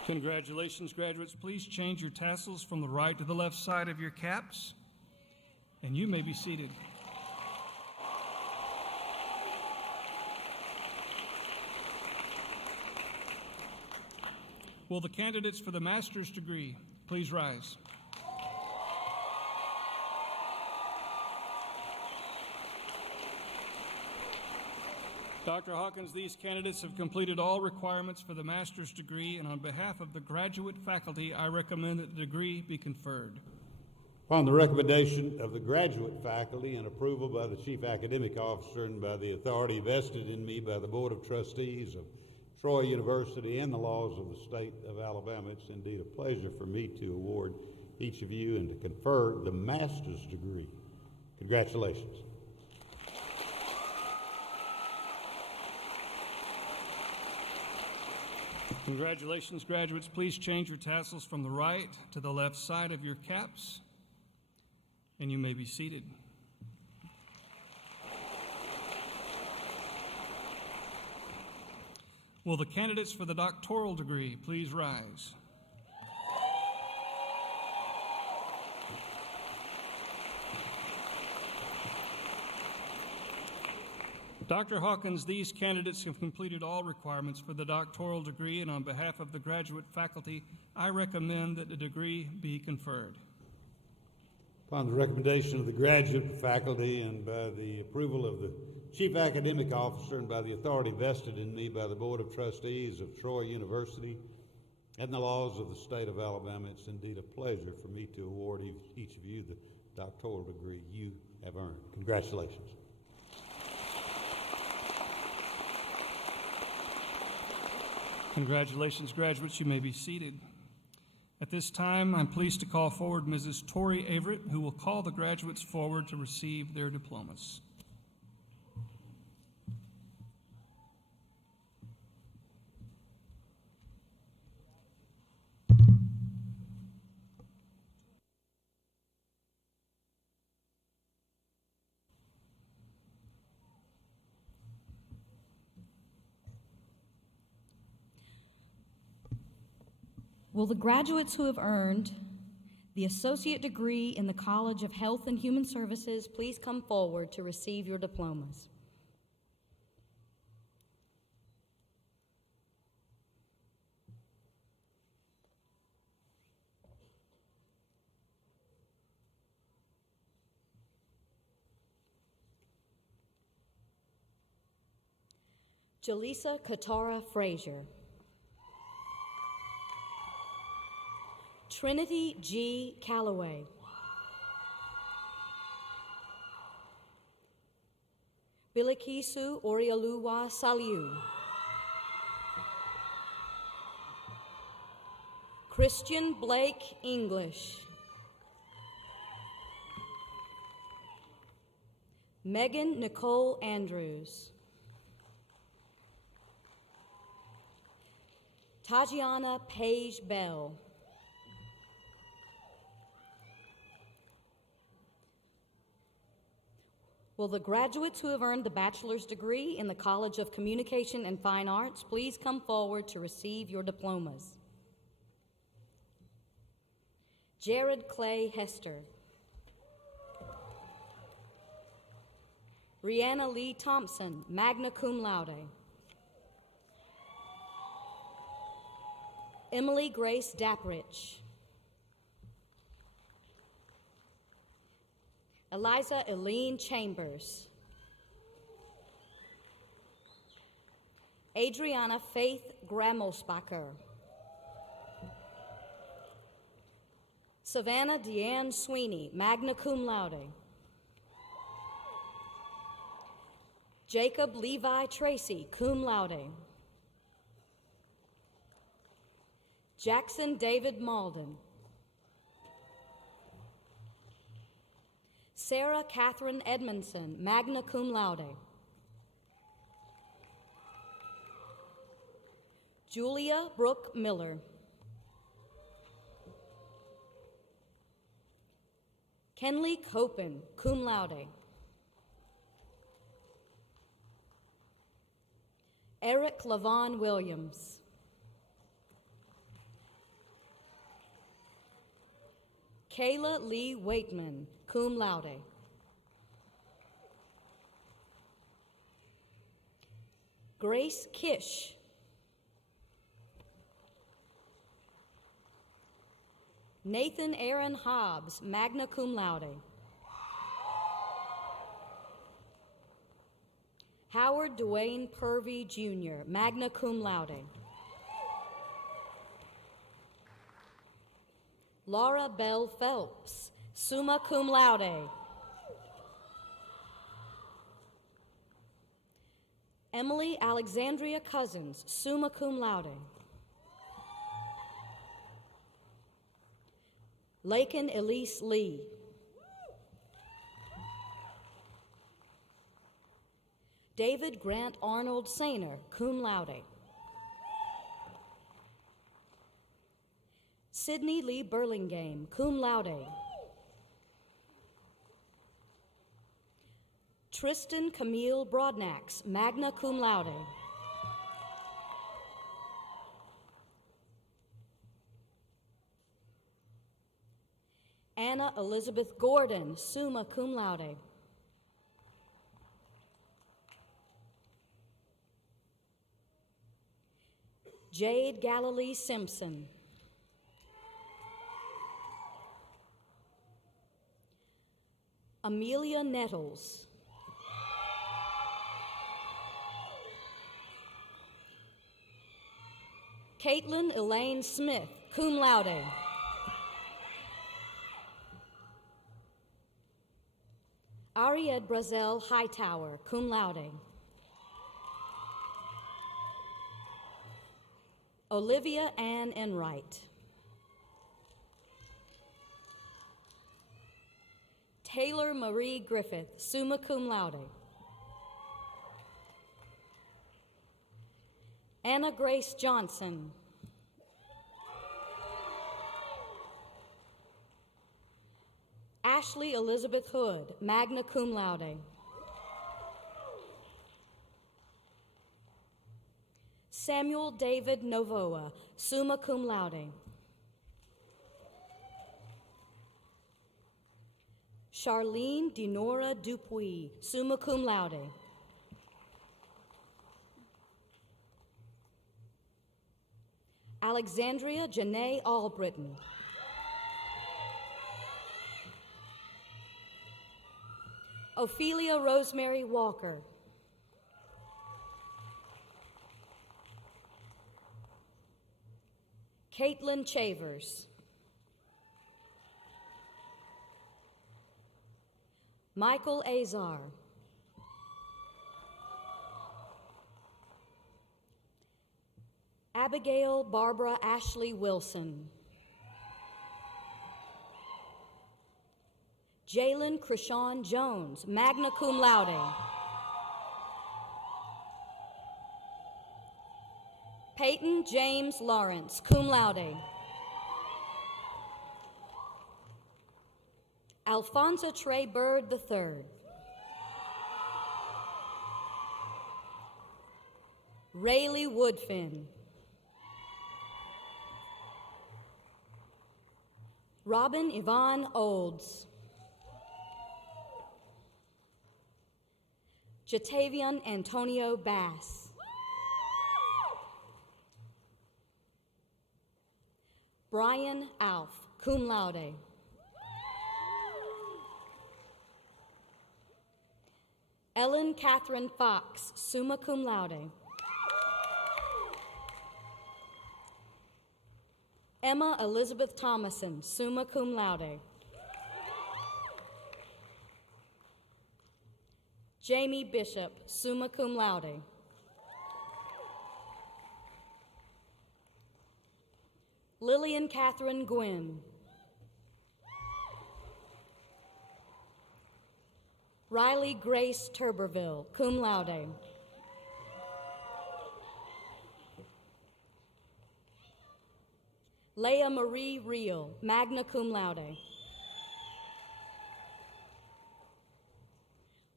Congratulations, graduates. Please change your tassels from the right to the left side of your caps, and you may be seated. Will the candidates for the master's degree please rise? Dr. Hawkins, these candidates have completed all requirements for the master's degree, and on behalf of the graduate faculty, I recommend that the degree be conferred. Upon the recommendation of the graduate faculty and approval by the Chief Academic Officer and by the authority vested in me by the Board of Trustees of Troy University and the laws of the state of Alabama, it's indeed a pleasure for me to award each of you and to confer the master's degree. Congratulations. Congratulations, graduates. Please change your tassels from the right to the left side of your caps, and you may be seated. Will the candidates for the doctoral degree please rise? Dr. Hawkins, these candidates have completed all requirements for the doctoral degree, and on behalf of the graduate faculty, I recommend that the degree be conferred. Upon the recommendation of the graduate faculty and by the approval of the Chief Academic Officer and by the authority vested in me by the Board of Trustees of Troy University and the laws of the state of Alabama, it's indeed a pleasure for me to award each of you the doctoral degree you have earned. Congratulations. Congratulations, graduates. You may be seated. At this time, I'm pleased to call forward Mrs. Tori Averett, who will call the graduates forward to receive their diplomas. Will the graduates who have earned the associate degree in the College of Health and Human Services please come forward to receive your diplomas? Jaleesa Katara Frazier. Trinity G. Calloway. Bilikisu Orioluwa Saliu. Christian Blake English. Megan Nicole Andrews. Tajiana Paige Bell. Will the graduates who have earned the bachelor's degree in the College of Communication and Fine Arts please come forward to receive your diplomas? Jared Clay Hester. Rihanna Lee Thompson, magna cum laude. Emily Grace Dapprich. Eliza Eileen Chambers. Adriana Faith Grammelsbacher. Savannah Deanne Sweeney, magna cum laude. Jacob Levi Tracy, cum laude. Jackson David Malden. Sarah Catherine Edmondson, magna cum laude. Julia Brooke Miller. Kenley Copen, cum laude. Eric Lavon Williams. Kayla Lee Waitman, cum laude. Grace Kish. Nathan Aaron Hobbs, magna cum laude. Howard Dwayne Purvey, Jr., magna cum laude. Laura Bell Phelps, summa cum laude. Emily Alexandria Cousins, summa cum laude. Lakin Elise Lee. David Grant Arnold Sainer, cum laude. Sydney Lee Burlingame, cum laude. Tristan Camille Broadnax, magna cum laude. Anna Elizabeth Gordon, summa cum laude. Jade Galilee Simpson. Amelia Nettles. Caitlin Elaine Smith, cum laude. Ariad Brazel Hightower, cum laude. Olivia Ann Enright. Taylor Marie Griffith, summa cum laude. Anna Grace Johnson. Ashley Elizabeth Hood, magna cum laude. Samuel David Novoa, summa cum laude. Charlene Denora Dupuis, summa cum laude. Alexandria Janae Albritton. Ophelia Rosemary Walker. Caitlin Chavers. Michael Azar. Abigail Barbara Ashley Wilson. Jalen Krishawn Jones, magna cum laude. Peyton James Lawrence, cum laude. Alfonso Trey Bird III. Rayleigh Woodfin. Robin Yvonne Olds. Jatavian Antonio Bass. Brian Alf, cum laude. Ellen Catherine Fox, summa cum laude. Emma Elizabeth Thomason, summa cum laude. Jamie Bishop, summa cum laude. Lillian Catherine Gwynn. Riley Grace Turberville, cum laude. Leah Marie Reel, magna cum laude.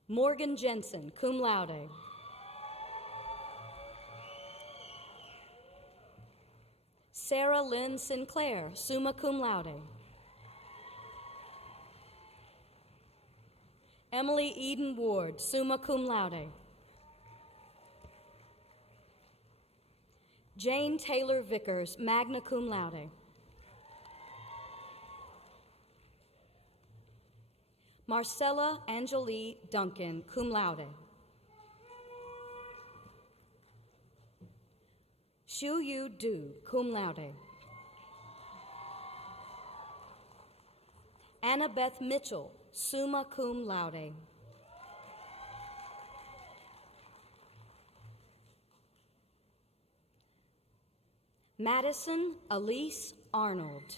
Morgan Jensen, cum laude. Sarah Lynn Sinclair, summa cum laude. Emily Eden Ward, summa cum laude. Jane Taylor Vickers, magna cum laude. Marcella Angelie Duncan, cum laude. Shu Yu Du, cum laude. Annabeth Mitchell, summa cum laude. Madison Elise Arnold.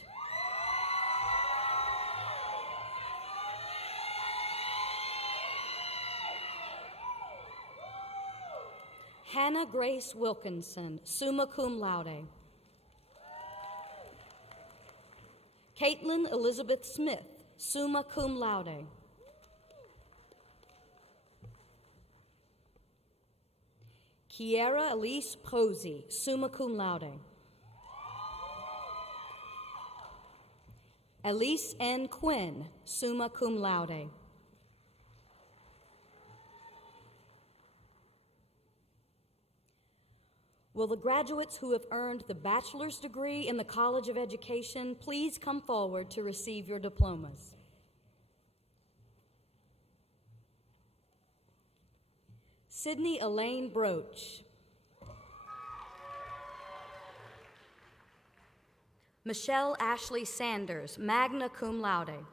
Hannah Grace Wilkinson, summa cum laude. Caitlin Elizabeth Smith, summa cum laude. Kiera Elise Posey, summa cum laude. Elise N. Quinn, summa cum laude. Will the graduates who have earned the bachelor's degree in the College of Education please come forward to receive your diplomas? Sydney Elaine Broach. Michelle Ashley Sanders, magna cum laude.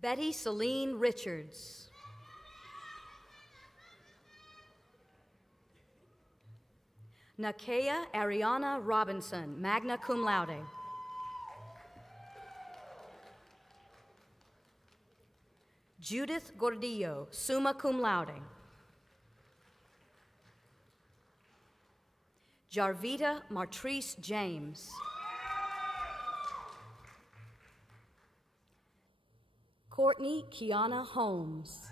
Betty Celine Richards. Nakea Ariana Robinson, magna cum laude. Judith Gordillo, summa cum laude. Jarvita Martrice James. Courtney Kiana Holmes.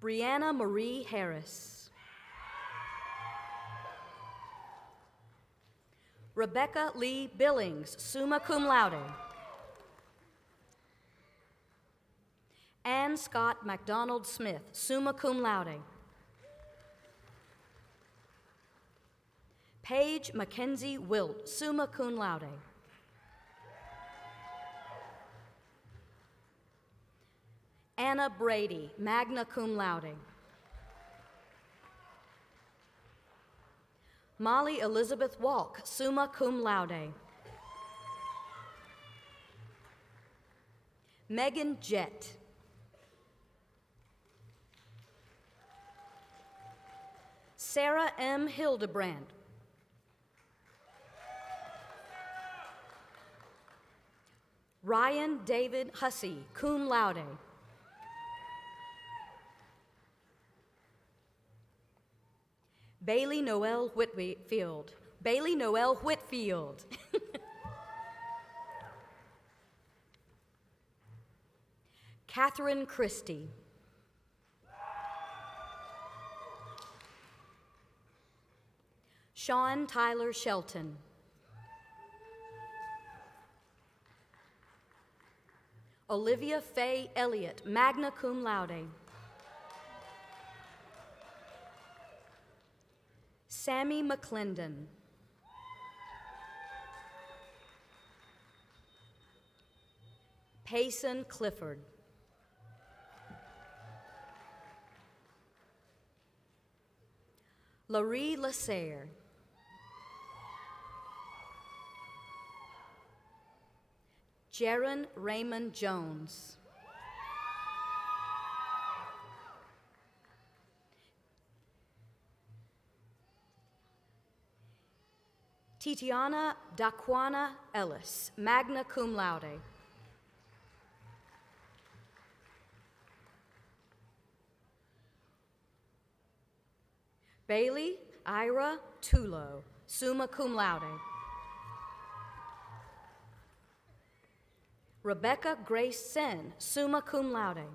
Brianna Marie Harris. Rebecca Lee Billings, summa cum laude. Ann Scott MacDonald Smith, summa cum laude. Paige Mackenzie Wilt, summa cum laude. Anna Brady, magna cum laude. Molly Elizabeth Walk, summa cum laude. Megan Jett. Sarah M. Hildebrand. Ryan David Hussey, cum laude. Bailey Noel Whitfield. Bailey Noel Whitfield. Catherine Christie. Sean Tyler Shelton. Olivia Faye Elliott, magna cum laude. Sammy McClendon. Payson Clifford. Laurie Lasserre. Jaron Raymond Jones. Titiana Daquana Ellis, magna cum laude. Bailey Ira Tulo, summa cum laude. Rebecca Grace Sen, summa cum laude.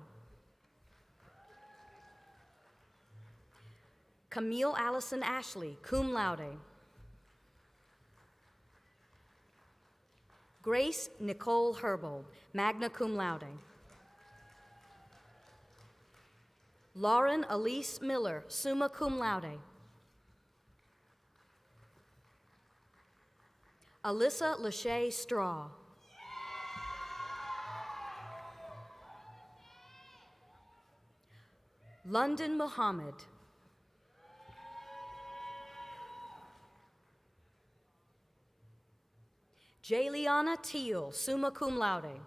Camille Allison Ashley, cum laude. Grace Nicole Herbold, magna cum laude. Lauren Elise Miller, summa cum laude. Alyssa Lachey Straw. London Muhammad. Jayliana Teal, summa cum laude.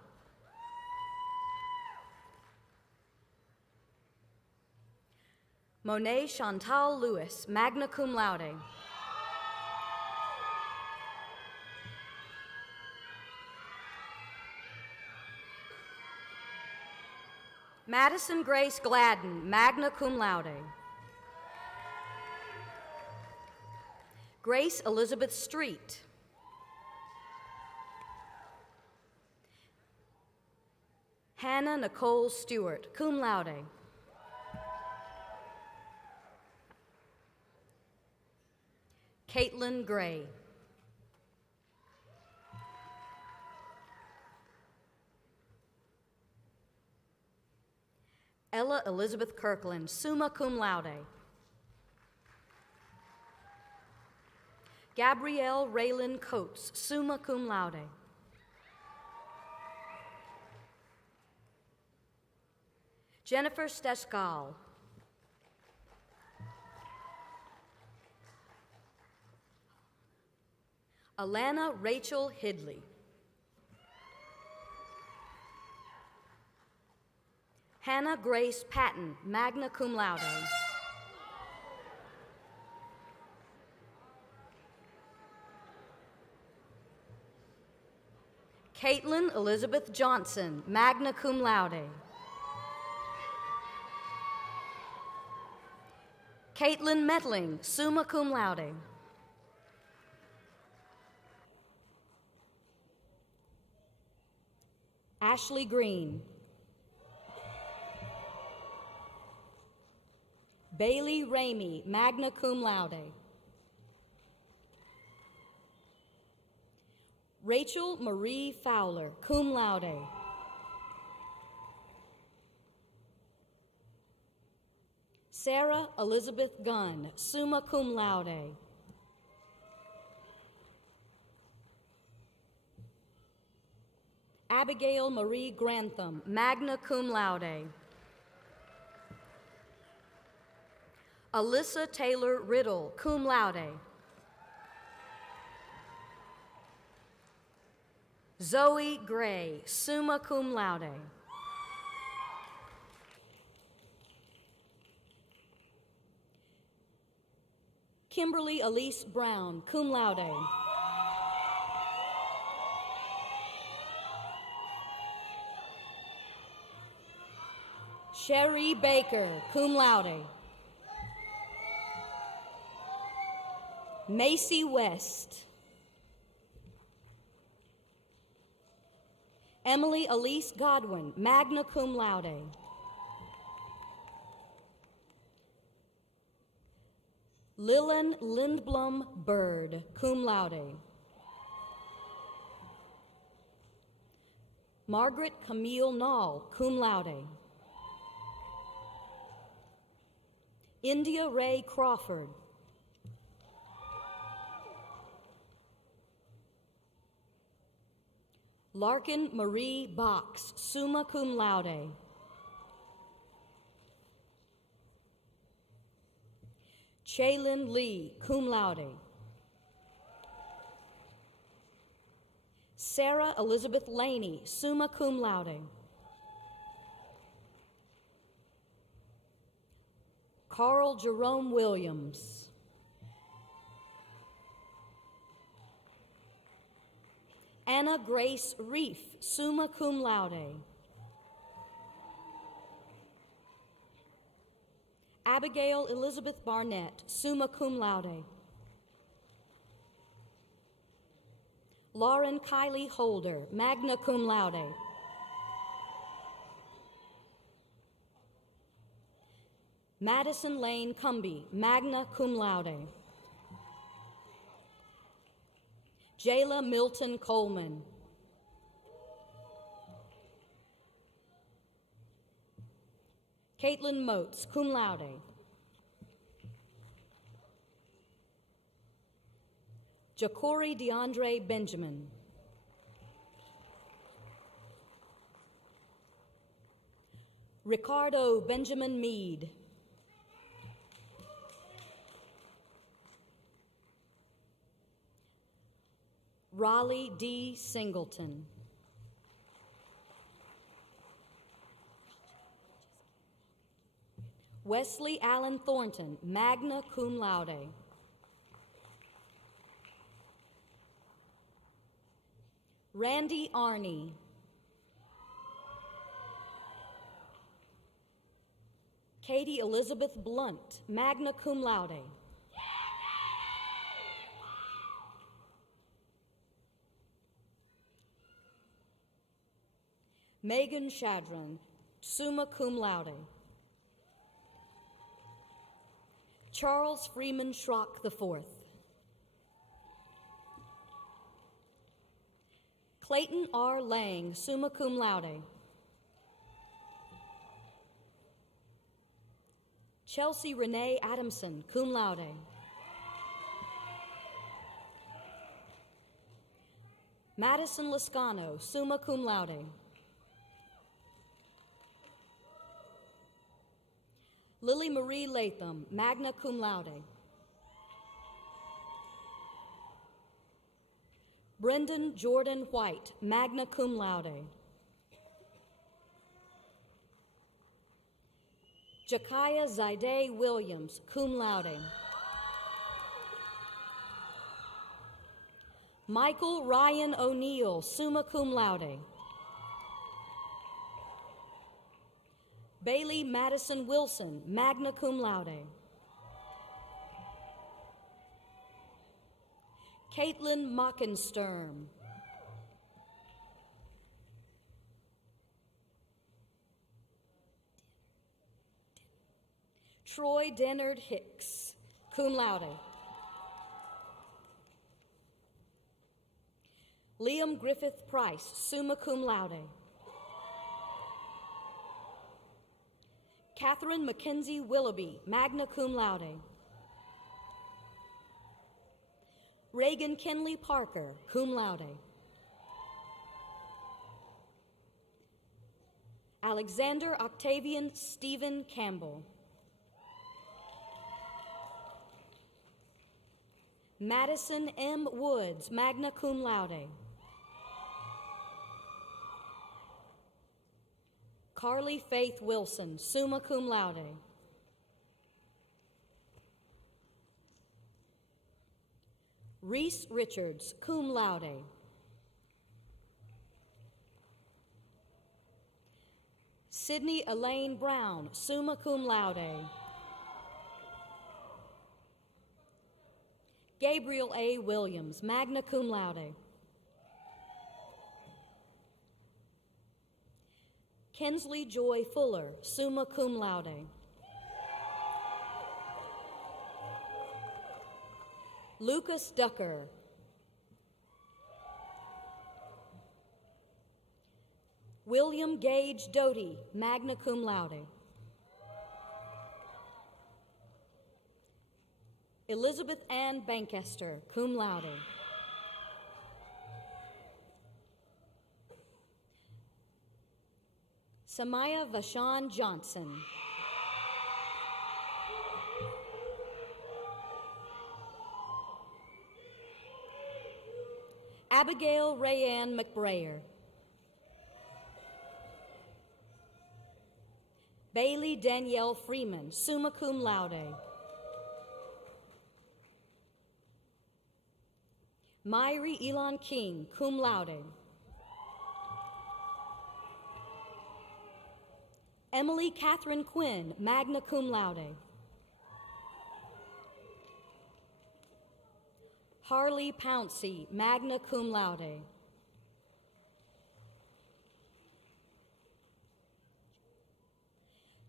Monet Chantal Lewis, magna cum laude. Madison Grace Gladden, magna cum laude. Grace Elizabeth Street. Hannah Nicole Stewart, cum laude. Caitlin Gray. Ella Elizabeth Kirkland, summa cum laude. Gabrielle Raylan Coates, summa cum laude. Jennifer Steskal. Alana Rachel Hidley. Hannah Grace Patton, magna cum laude. Caitlin Elizabeth Johnson, magna cum laude. Caitlin Metling, summa cum laude. Ashley Green. Bailey Ramey, magna cum laude. Rachel Marie Fowler, cum laude. Sarah Elizabeth Gunn, summa cum laude. Abigail Marie Grantham, magna cum laude. Alyssa Taylor Riddle, cum laude. Zoe Gray, summa cum laude. Kimberly Elise Brown, cum laude. Sherry Baker, cum laude. Macy West. Emily Elise Godwin, magna cum laude. Lillian Lindblom Bird, cum laude. Margaret Camille Nall, cum laude. India Ray Crawford. Larkin Marie Box, summa cum laude. Chaylin Lee, cum laude. Sarah Elizabeth Laney, summa cum laude. Carl Jerome Williams. Anna Grace Reef, summa cum laude. Abigail Elizabeth Barnett, summa cum laude. Lauren Kylie Holder, magna cum laude. Madison Lane Cumby, magna cum laude. Jayla Milton Coleman. Caitlin Motes, cum laude. Jacori DeAndre Benjamin. Ricardo Benjamin Mead. Raleigh D. Singleton. Wesley Allen Thornton, magna cum laude. Randy Arney. Katie Elizabeth Blunt, magna cum laude. Megan Shadron, summa cum laude. Charles Freeman Schrock IV. Clayton R. Lang, summa cum laude. Chelsea Renee Adamson, cum laude. Madison Lascano, summa cum laude. Lily Marie Latham, magna cum laude. Brendan Jordan White, magna cum laude. Jakaya Zaide Williams, cum laude. Michael Ryan O'Neill, summa cum laude. Bailey Madison Wilson, magna cum laude. Caitlin Mockensturm. Troy Dennard Hicks, cum laude. Liam Griffith Price, summa cum laude. Catherine Mackenzie Willoughby, magna cum laude. Reagan Kenley Parker, cum laude. Alexander Octavian Stephen Campbell. Madison M. Woods, magna cum laude. Carly Faith Wilson, summa cum laude. Reese Richards, cum laude. Sydney Elaine Brown, summa cum laude. Gabriel A. Williams, magna cum laude. Kensley Joy Fuller, summa cum laude. Lucas Ducker. William Gage Doty, magna cum laude. Elizabeth Ann Bankester, cum laude. Samaya Vashan Johnson. Abigail Rayanne McBrayer. Bailey Danielle Freeman, summa cum laude. Myri Elon King, cum laude. Emily Catherine Quinn, magna cum laude. Harley Pouncey, magna cum laude.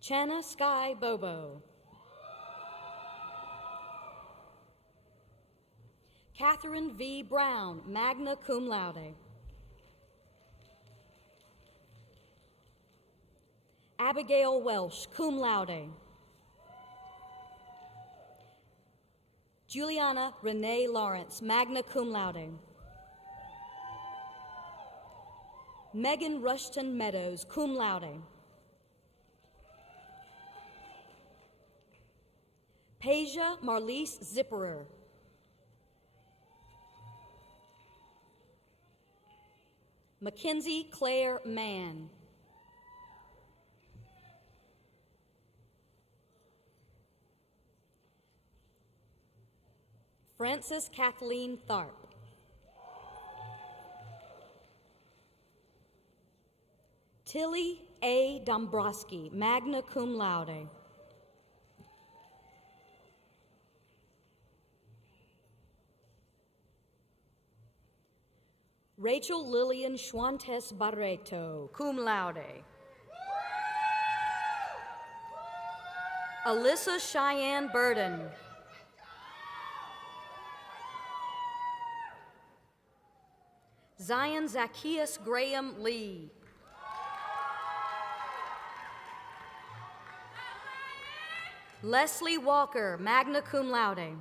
Channa Sky Bobo. Catherine V. Brown, magna cum laude. Abigail Welsh, cum laude. Juliana Renee Lawrence, magna cum laude. Megan Rushton Meadows, cum laude. Peja Marlise Zipperer. Mackenzie Claire Mann. Frances Kathleen Tharp. Tilly A. Dombrowski, magna cum laude. Rachel Lillian Schwantes Barreto, cum laude. Alyssa Cheyenne Burden. Zion Zacchaeus Graham Lee. Leslie Walker, magna cum laude.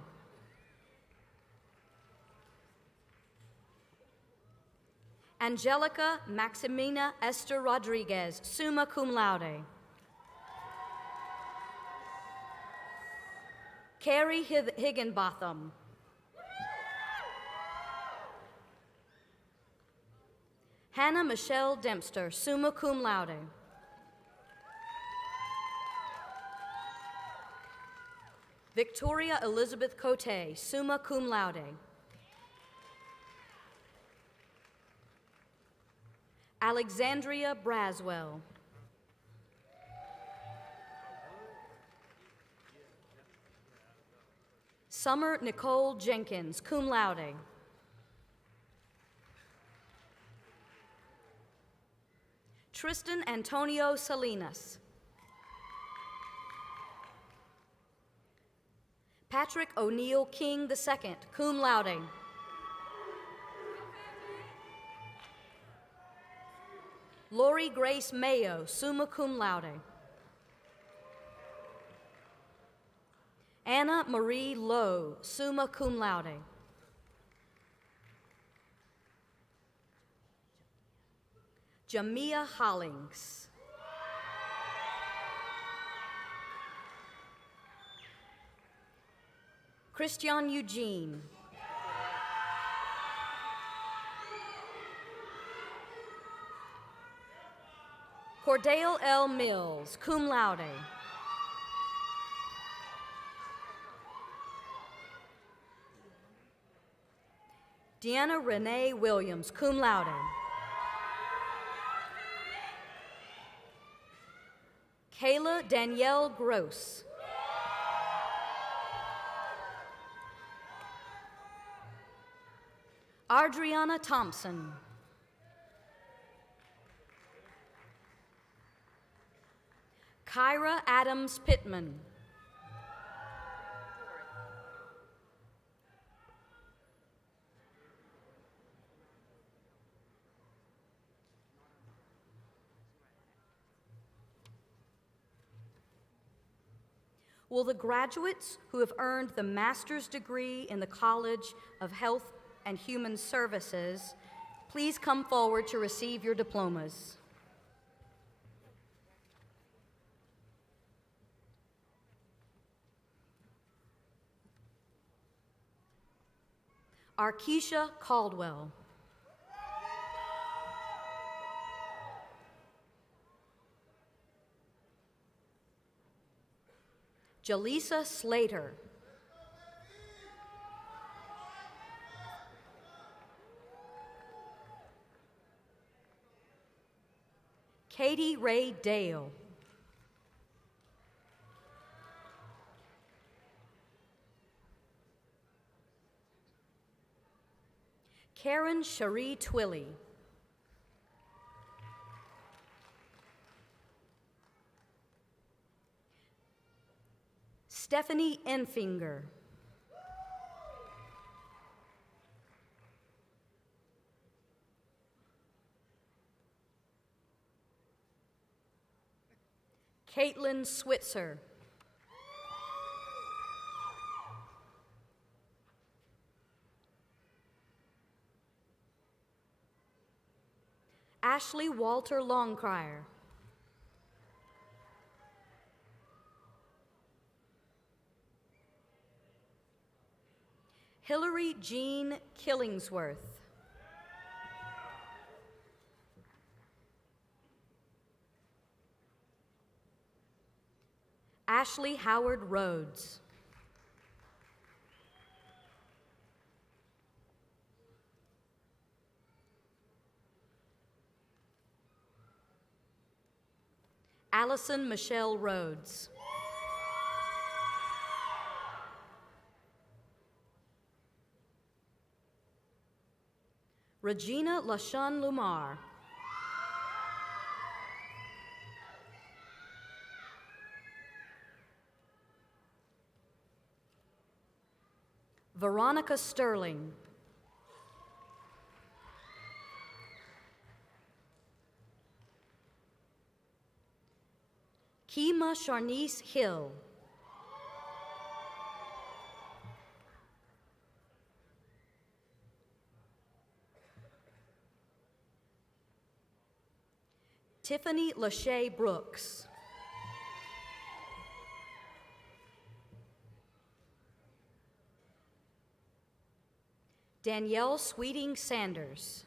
Angelica Maximina Esther Rodriguez, summa cum laude. Carrie Higginbotham. Hannah Michelle Dempster, summa cum laude. Victoria Elizabeth Cote, summa cum laude. Alexandria Braswell. Summer Nicole Jenkins, cum laude. Tristan Antonio Salinas. Patrick O'Neill King II, cum laude. Lori Grace Mayo, summa cum laude. Anna Marie Lowe, summa cum laude. Jamia Hollings. Christian Eugene. Cordale L. Mills, cum laude. Deanna Renee Williams, cum laude. Kayla Danielle Gross. Adriana Thompson. Kyra Adams Pittman. Will the graduates who have earned the master's degree in the College of Health and Human Services please come forward to receive your diplomas? Arkesha Caldwell. Jaleesa Slater. Katie Ray Dale. Karen Cherie Twilley. Stephanie Enfinger. Caitlin Switzer. Ashley Walter Longcrier. Hillary Jean Killingsworth. Ashley Howard Rhodes. Allison Michelle Rhodes. Regina LaShawn Lumar. Veronica Sterling. Kima Sharnice Hill. Tiffany Lachey Brooks. Danielle Sweeting Sanders.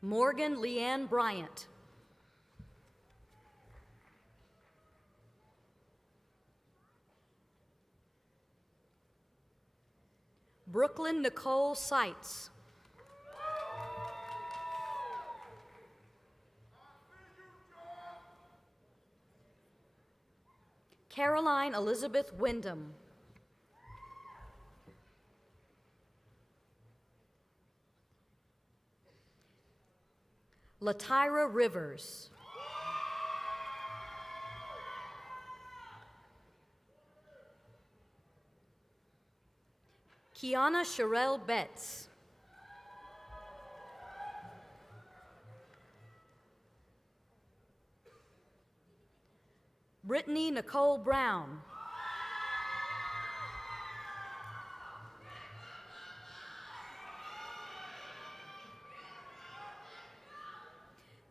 Morgan Leanne Bryant. Brooklyn Nicole Seitz. Caroline Elizabeth Wyndham. Latyra Rivers. Kiana Sherelle Betts. Brittany Nicole Brown.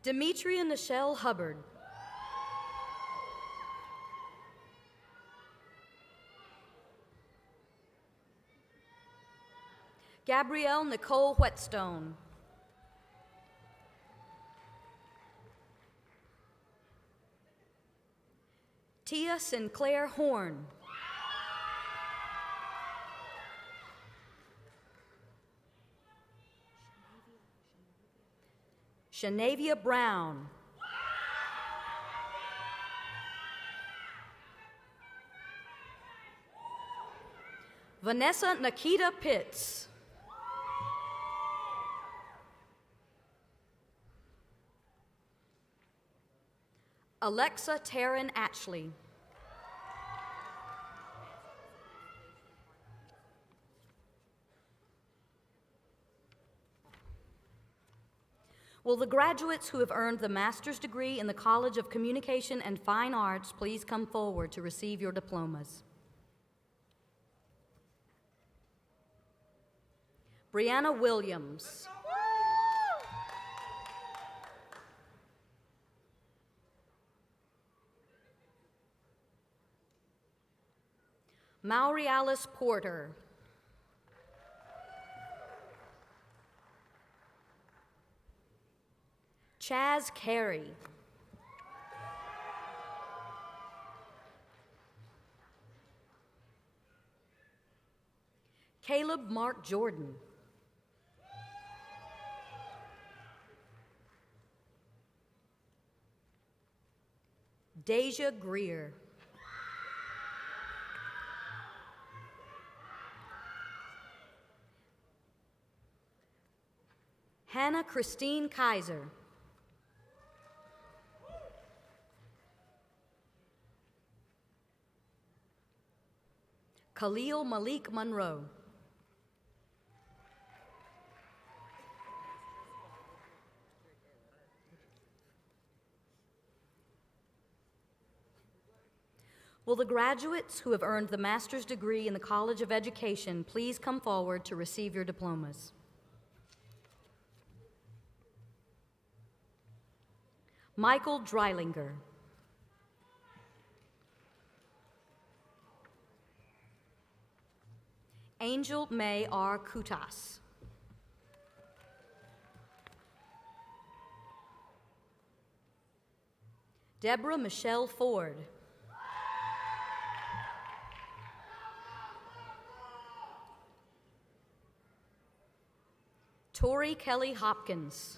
Demetria Nichelle Hubbard. Gabrielle Nicole Whetstone. Tia Sinclair Horn. Shanavia Brown. Vanessa Nikita Pitts. Alexa Taryn Atchley. Will the graduates who have earned the master's degree in the College of Communication and Fine Arts please come forward to receive your diplomas? Brianna Williams. Maury Alice Porter. Chaz Carey. Caleb Mark Jordan. Deja Greer. Hannah Christine Kaiser. Khalil Malik Monroe. Will the graduates who have earned the master's degree in the College of Education please come forward to receive your diplomas? Michael Dreilinger. Angel May R. Kutas. Deborah Michelle Ford. Tori Kelly Hopkins.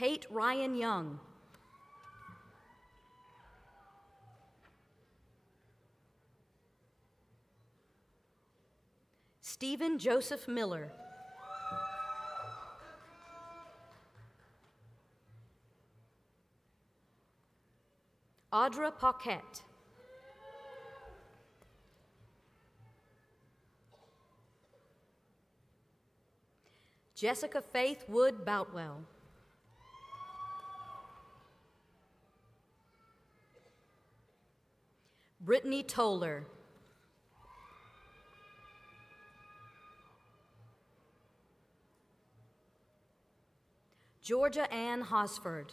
Tate Ryan Young. Stephen Joseph Miller. Audra Paquette. Jessica Faith Wood Boutwell. Brittany Toller. Georgia Ann Hosford.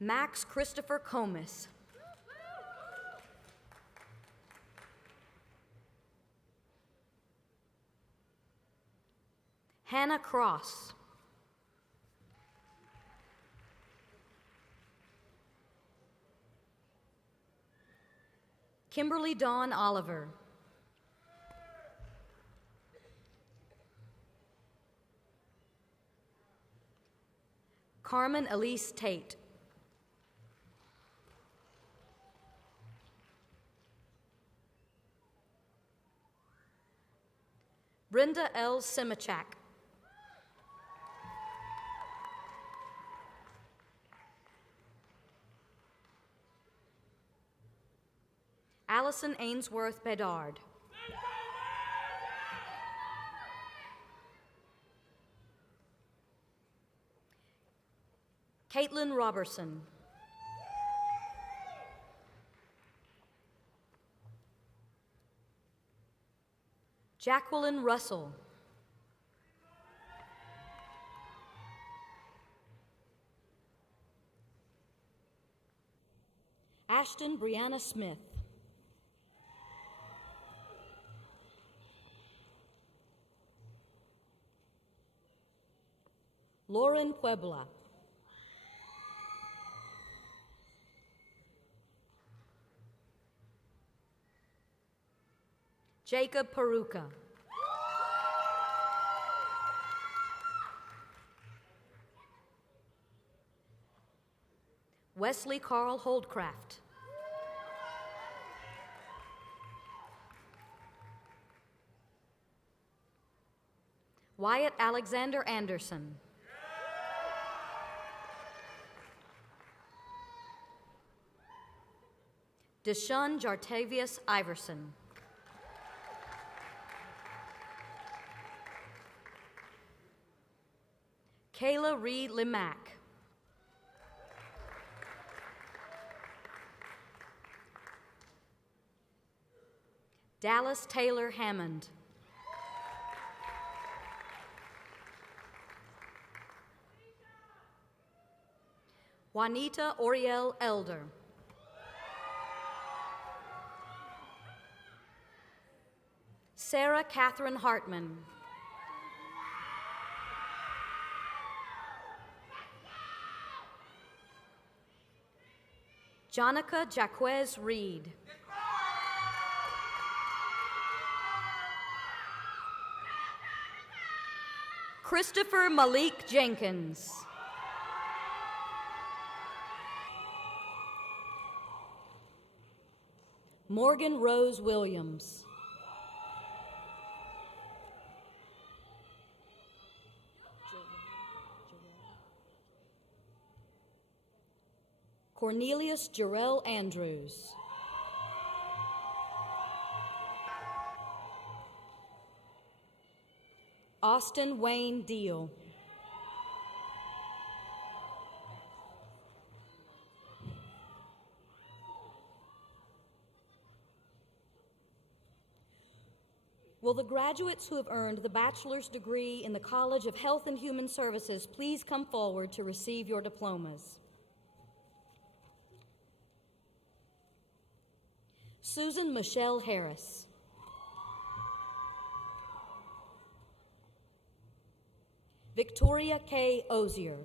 Max Christopher Comas. Hannah Cross. Kimberly Dawn Oliver. Carmen Elise Tate. Brenda L. Simichak. Allison Ainsworth Bedard. Caitlin Robertson. Jacqueline Russell. Ashton Brianna Smith. Lauren Puebla. Jacob Peruca. Wesley Carl Holdcraft. Wyatt Alexander Anderson. Deshaun Jartavius Iverson. Kayla Reed Limack. Dallas Taylor Hammond. Juanita Oriel Elder. Sarah Catherine Hartman. Jonica Jaquez Reed. Christopher Malik Jenkins. Morgan Rose Williams. Cornelius Jarrell Andrews. Austin Wayne Deal. Will the graduates who have earned the bachelor's degree in the College of Health and Human Services please come forward to receive your diplomas? Susan Michelle Harris. Victoria K. Ozier.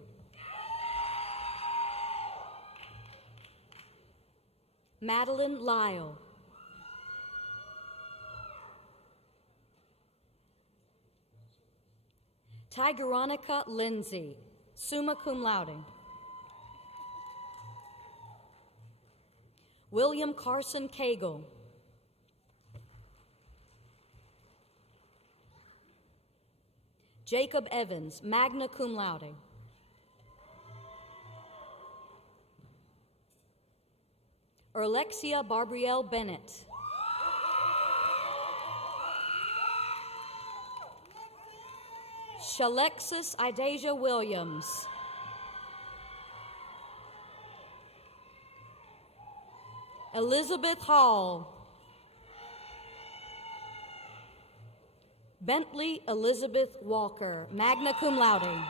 Madeline Lyle. Tigeronica Lindsay, summa cum laude. William Carson Cagle. Jacob Evans, magna cum laude. Erlexia Barbrielle Bennett. Shalexis Idasia Williams. Elizabeth Hall. Bentley Elizabeth Walker, magna cum laude.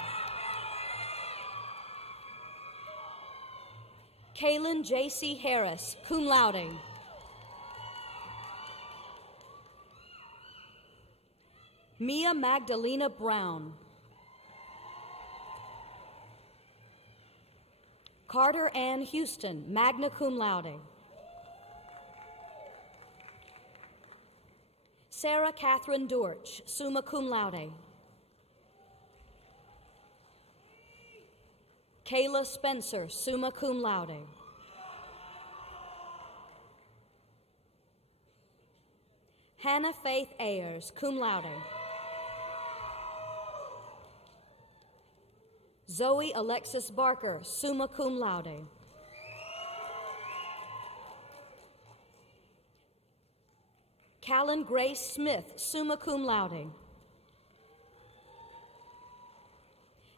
Kaylin J.C. Harris, cum laude. Mia Magdalena Brown. Carter Ann Houston, magna cum laude. Sarah Catherine Dortch, summa cum laude. Kayla Spencer, summa cum laude. Hannah Faith Ayers, cum laude. Zoe Alexis Barker, summa cum laude. Callan Grace Smith, summa cum laude.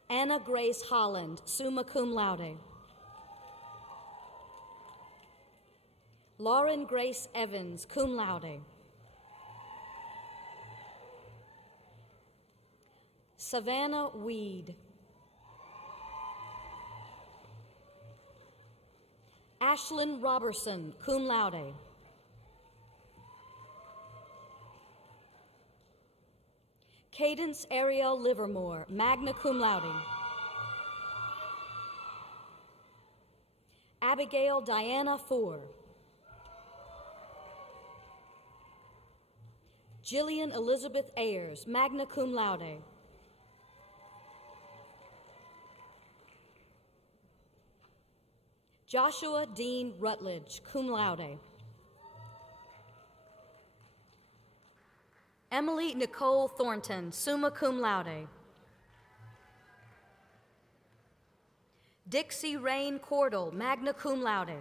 Anna Grace Holland, summa cum laude. Lauren Grace Evans, cum laude. Savannah Weed. Ashlyn Robertson, cum laude. Cadence Ariel Livermore, magna cum laude. Abigail Diana Four. Jillian Elizabeth Ayers, magna cum laude. Joshua Dean Rutledge, cum laude. Emily Nicole Thornton, summa cum laude. Dixie Rain Cordell, magna cum laude.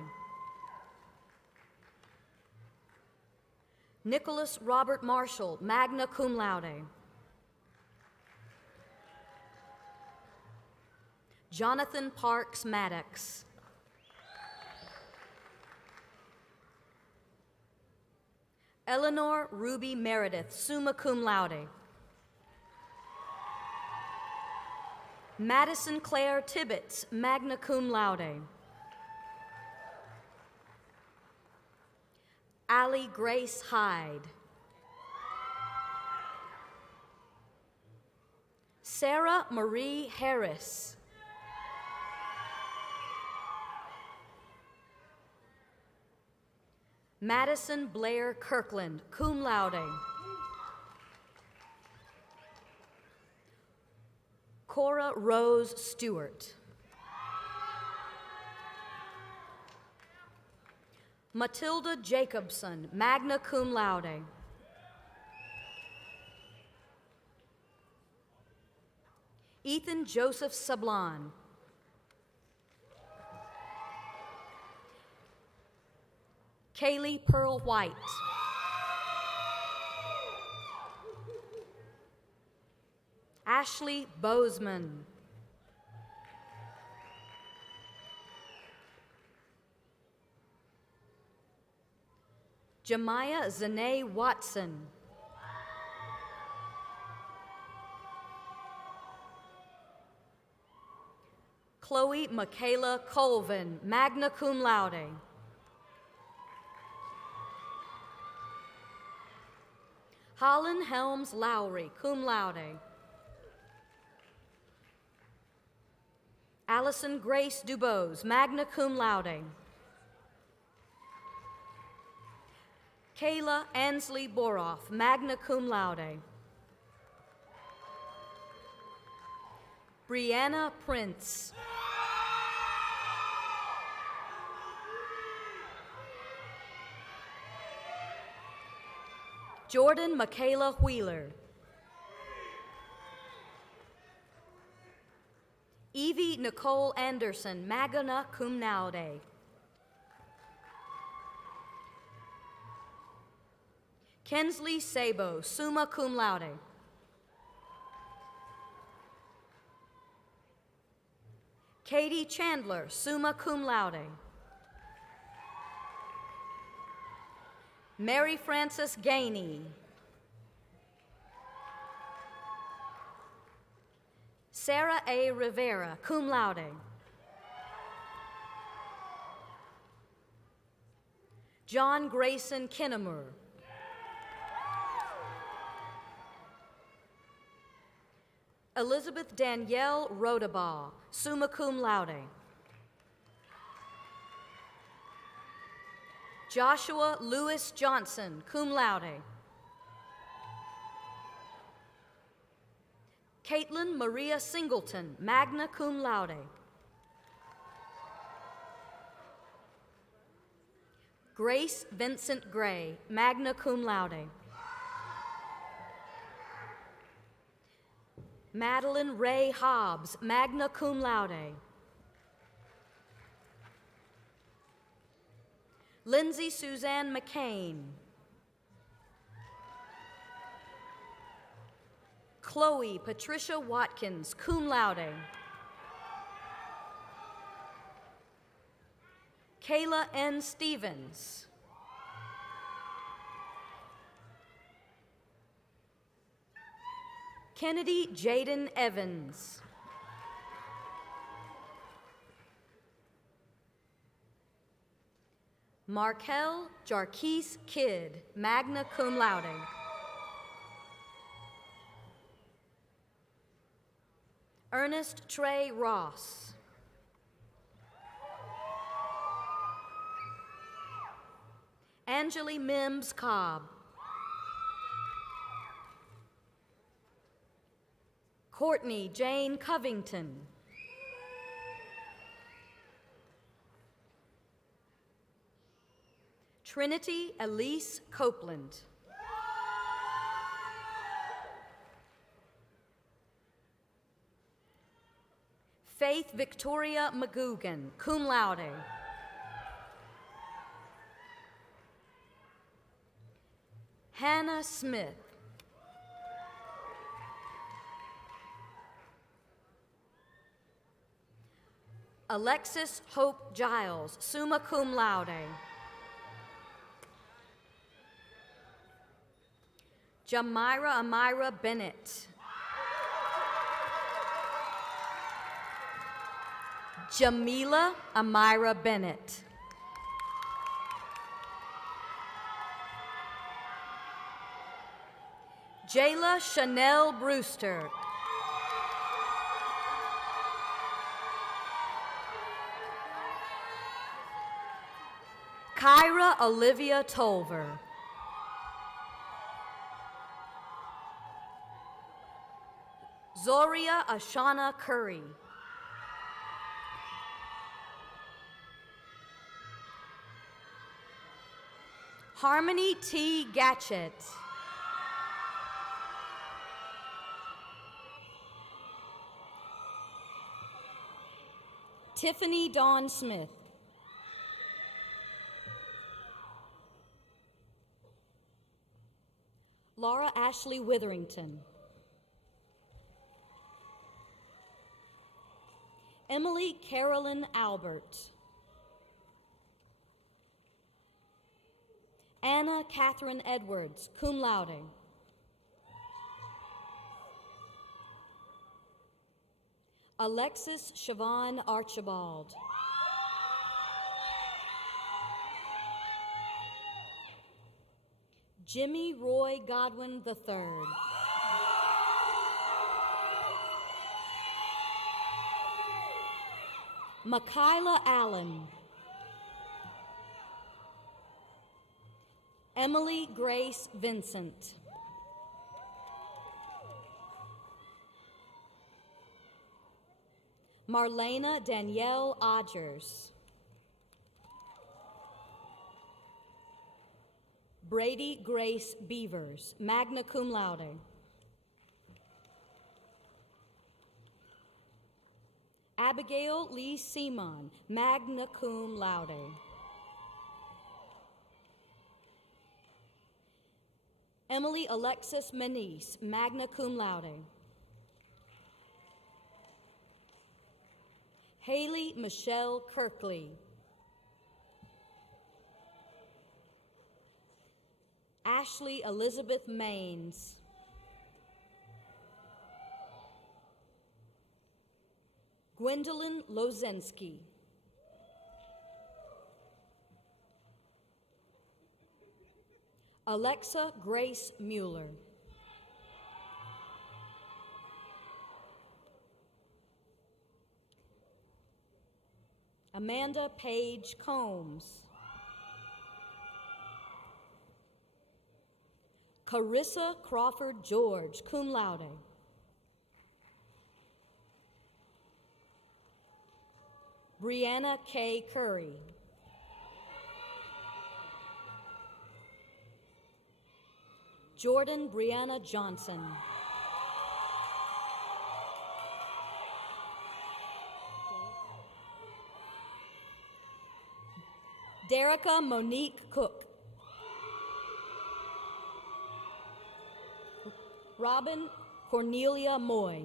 Nicholas Robert Marshall, magna cum laude. Jonathan Parks Maddox. Eleanor Ruby Meredith, summa cum laude. Madison Claire Tibbetts, magna cum laude. Allie Grace Hyde. Sarah Marie Harris. Madison Blair Kirkland, cum laude. Cora Rose Stewart. Matilda Jacobson, magna cum laude. Ethan Joseph Sablon. Kaylee Pearl White. Ashley Bozeman. Jemiah Zanae Watson. Chloe Michaela Colvin, magna cum laude. Holland Helms Lowry, cum laude. Allison Grace Dubose, magna cum laude. Kayla Ansley Boroff, magna cum laude. Brianna Prince. Jordan Michaela Wheeler. Evie Nicole Anderson, magna cum laude. Kensley Sabo, summa cum laude. Katie Chandler, summa cum laude. Mary Frances Gainey. Sarah A. Rivera, cum laude. John Grayson Kinnemer. Elizabeth Danielle Rodabaugh, summa cum laude. Joshua Lewis Johnson, cum laude. Caitlin Maria Singleton, magna cum laude. Grace Vincent Gray, magna cum laude. Madeline Ray Hobbs, magna cum laude. Lindsay Suzanne McCain. Chloe Patricia Watkins, cum laude. Kayla N. Stevens. Kennedy Jaden Evans. Markel Jarquise Kidd, magna cum laude. Ernest Trey Ross. Angeli Mims Cobb. Courtney Jane Covington. Trinity Elise Copeland. Faith Victoria McGugan, cum laude. Hannah Smith. Alexis Hope Giles, summa cum laude. Jamira Amira Bennett. Jamila Amira Bennett. Jayla Chanel Brewster. Kyra Olivia Tolver. Zoria Ashana Curry. Harmony T. Gatchett. Tiffany Dawn Smith. Laura Ashley Witherington. Emily Carolyn Albert. Anna Catherine Edwards, cum laude. Alexis Siobhan Archibald. Jimmy Roy Godwin III. Makayla Allen. Emily Grace Vincent. Marlena Danielle Odgers. Brady Grace Beavers, magna cum laude. Abigail Lee Seaman, magna cum laude. Emily Alexis Manise, magna cum laude. Haley Michelle Kirkley. Ashley Elizabeth Maines. Gwendolyn Lozensky. Alexa Grace Mueller. Amanda Page Combs. Carissa Crawford George, cum laude. Brianna K. Curry. Jordan Brianna Johnson. Derica Monique Cook. Robin Cornelia Moy.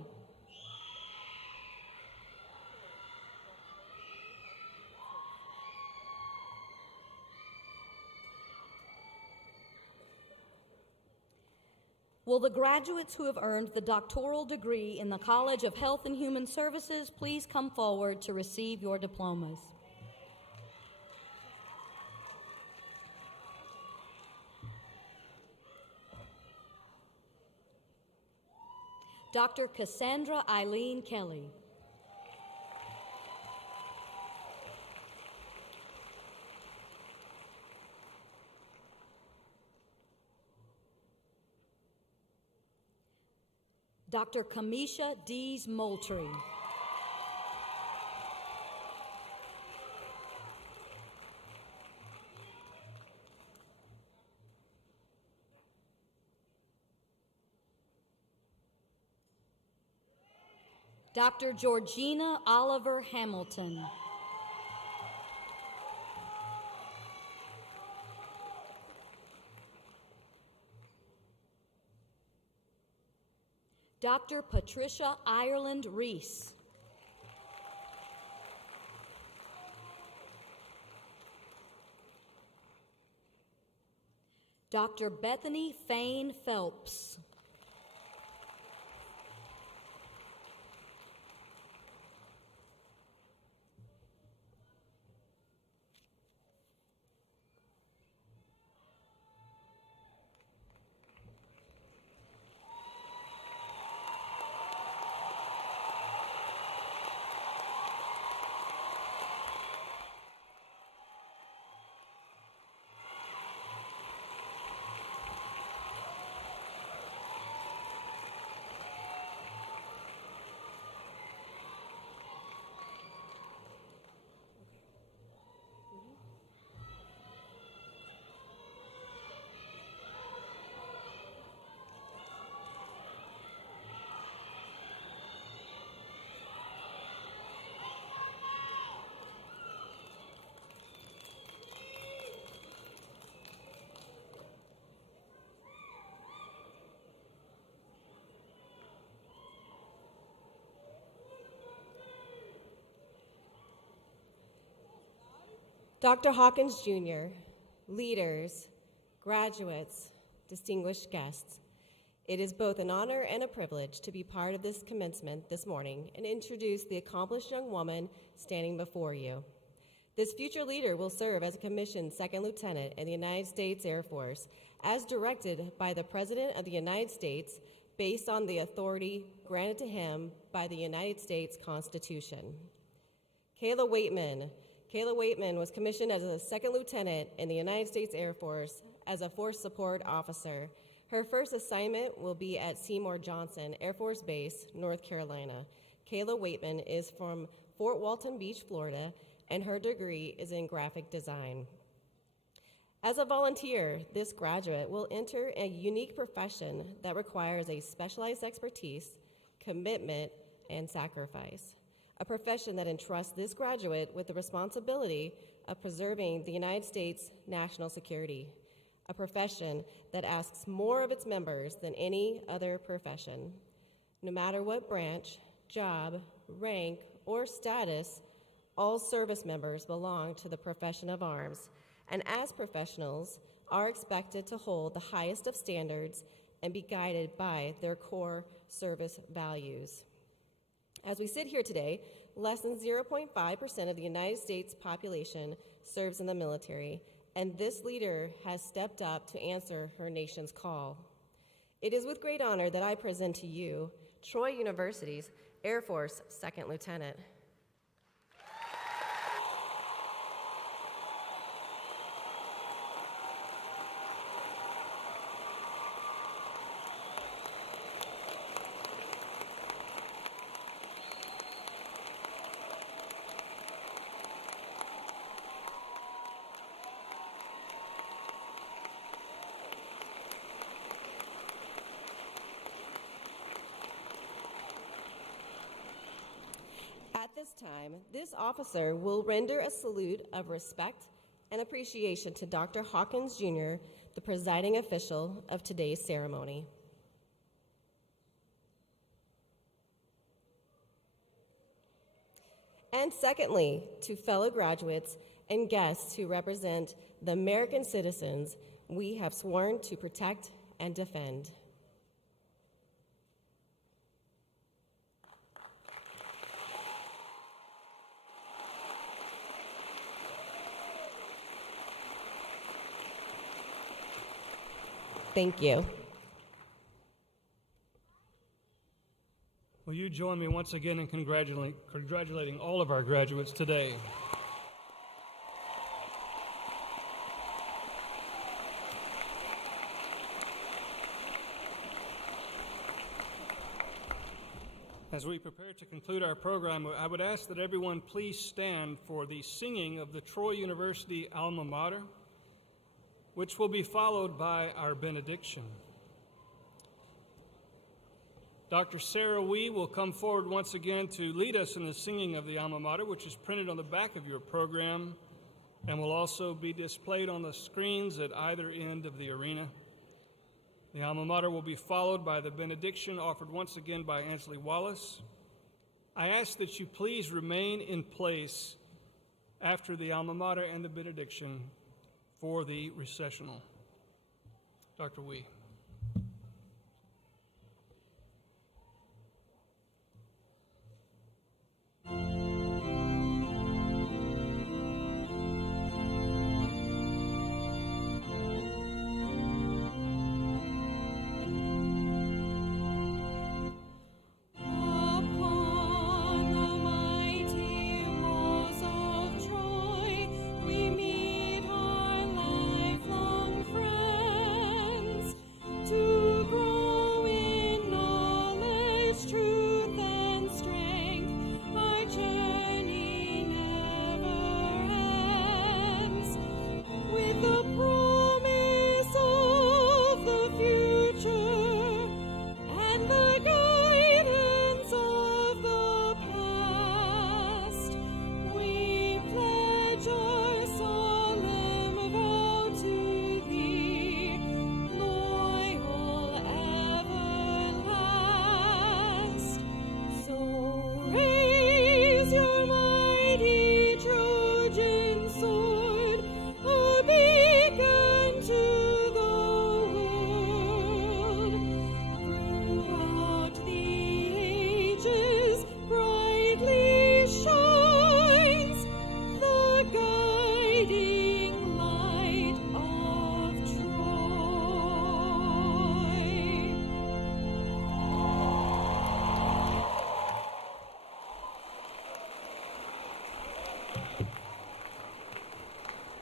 Will the graduates who have earned the doctoral degree in the College of Health and Human Services please come forward to receive your diplomas? Dr. Cassandra Eileen Kelly. Dr. Kamisha Dees Moultrie. Dr. Georgina Oliver Hamilton. Dr. Patricia Ireland Reese. Dr. Bethany Fain Phelps. Dr. Hawkins Jr., leaders, graduates, distinguished guests, it is both an honor and a privilege to be part of this commencement this morning and introduce the accomplished young woman standing before you. This future leader will serve as a commissioned second lieutenant in the United States Air Force as directed by the President of the United States based on the authority granted to him by the United States Constitution. Kayla Waitman. Kayla Waitman was commissioned as a second lieutenant in the United States Air Force as a force support officer. Her first assignment will be at Seymour Johnson Air Force Base, North Carolina. Kayla Waitman is from Fort Walton Beach, Florida, and her degree is in graphic design. As a volunteer, this graduate will enter a unique profession that requires a specialized expertise, commitment, and sacrifice. A profession that entrusts this graduate with the responsibility of preserving the United States' national security. A profession that asks more of its members than any other profession. No matter what branch, job, rank, or status, all service members belong to the profession of arms, and as professionals, are expected to hold the highest of standards and be guided by their core service values. As we sit here today, less than 0.5% of the United States population serves in the military, and this leader has stepped up to answer her nation's call. It is with great honor that I present to you Troy University's Air Force Second Lieutenant. this time, this officer will render a salute of respect and appreciation to Dr. Hawkins Jr., the presiding official of today's ceremony. And secondly, to fellow graduates and guests who represent the American citizens we have sworn to protect and defend. Thank you. Will you join me once again in congratulating all of our graduates today? As we prepare to conclude our program, I would ask that everyone please stand for the singing of the Troy University Alma Mater, which will be followed by our benediction. Dr. Sarah Wee will come forward once again to lead us in the singing of the Alma Mater, which is printed on the back of your program and will also be displayed on the screens at either end of the arena. The Alma Mater will be followed by the benediction offered once again by Ansley Wallace. I ask that you please remain in place after the Alma Mater and the benediction for the recessional. Dr. Wee.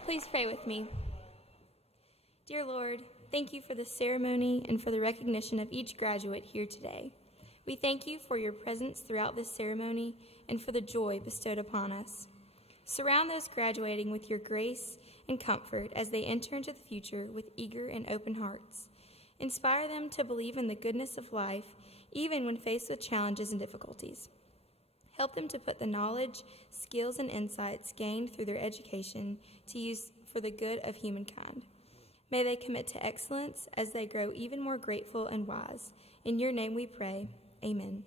Please pray with me. Dear Lord, thank you for the ceremony and for the recognition of each graduate here today. We thank you for your presence throughout this ceremony and for the joy bestowed upon us. Surround those graduating with your grace and comfort as they enter into the future with eager and open hearts. Inspire them to believe in the goodness of life, even when faced with challenges and difficulties. Help them to put the knowledge, skills, and insights gained through their education to use for the good of humankind. May they commit to excellence as they grow even more grateful and wise. In your name we pray. Amen.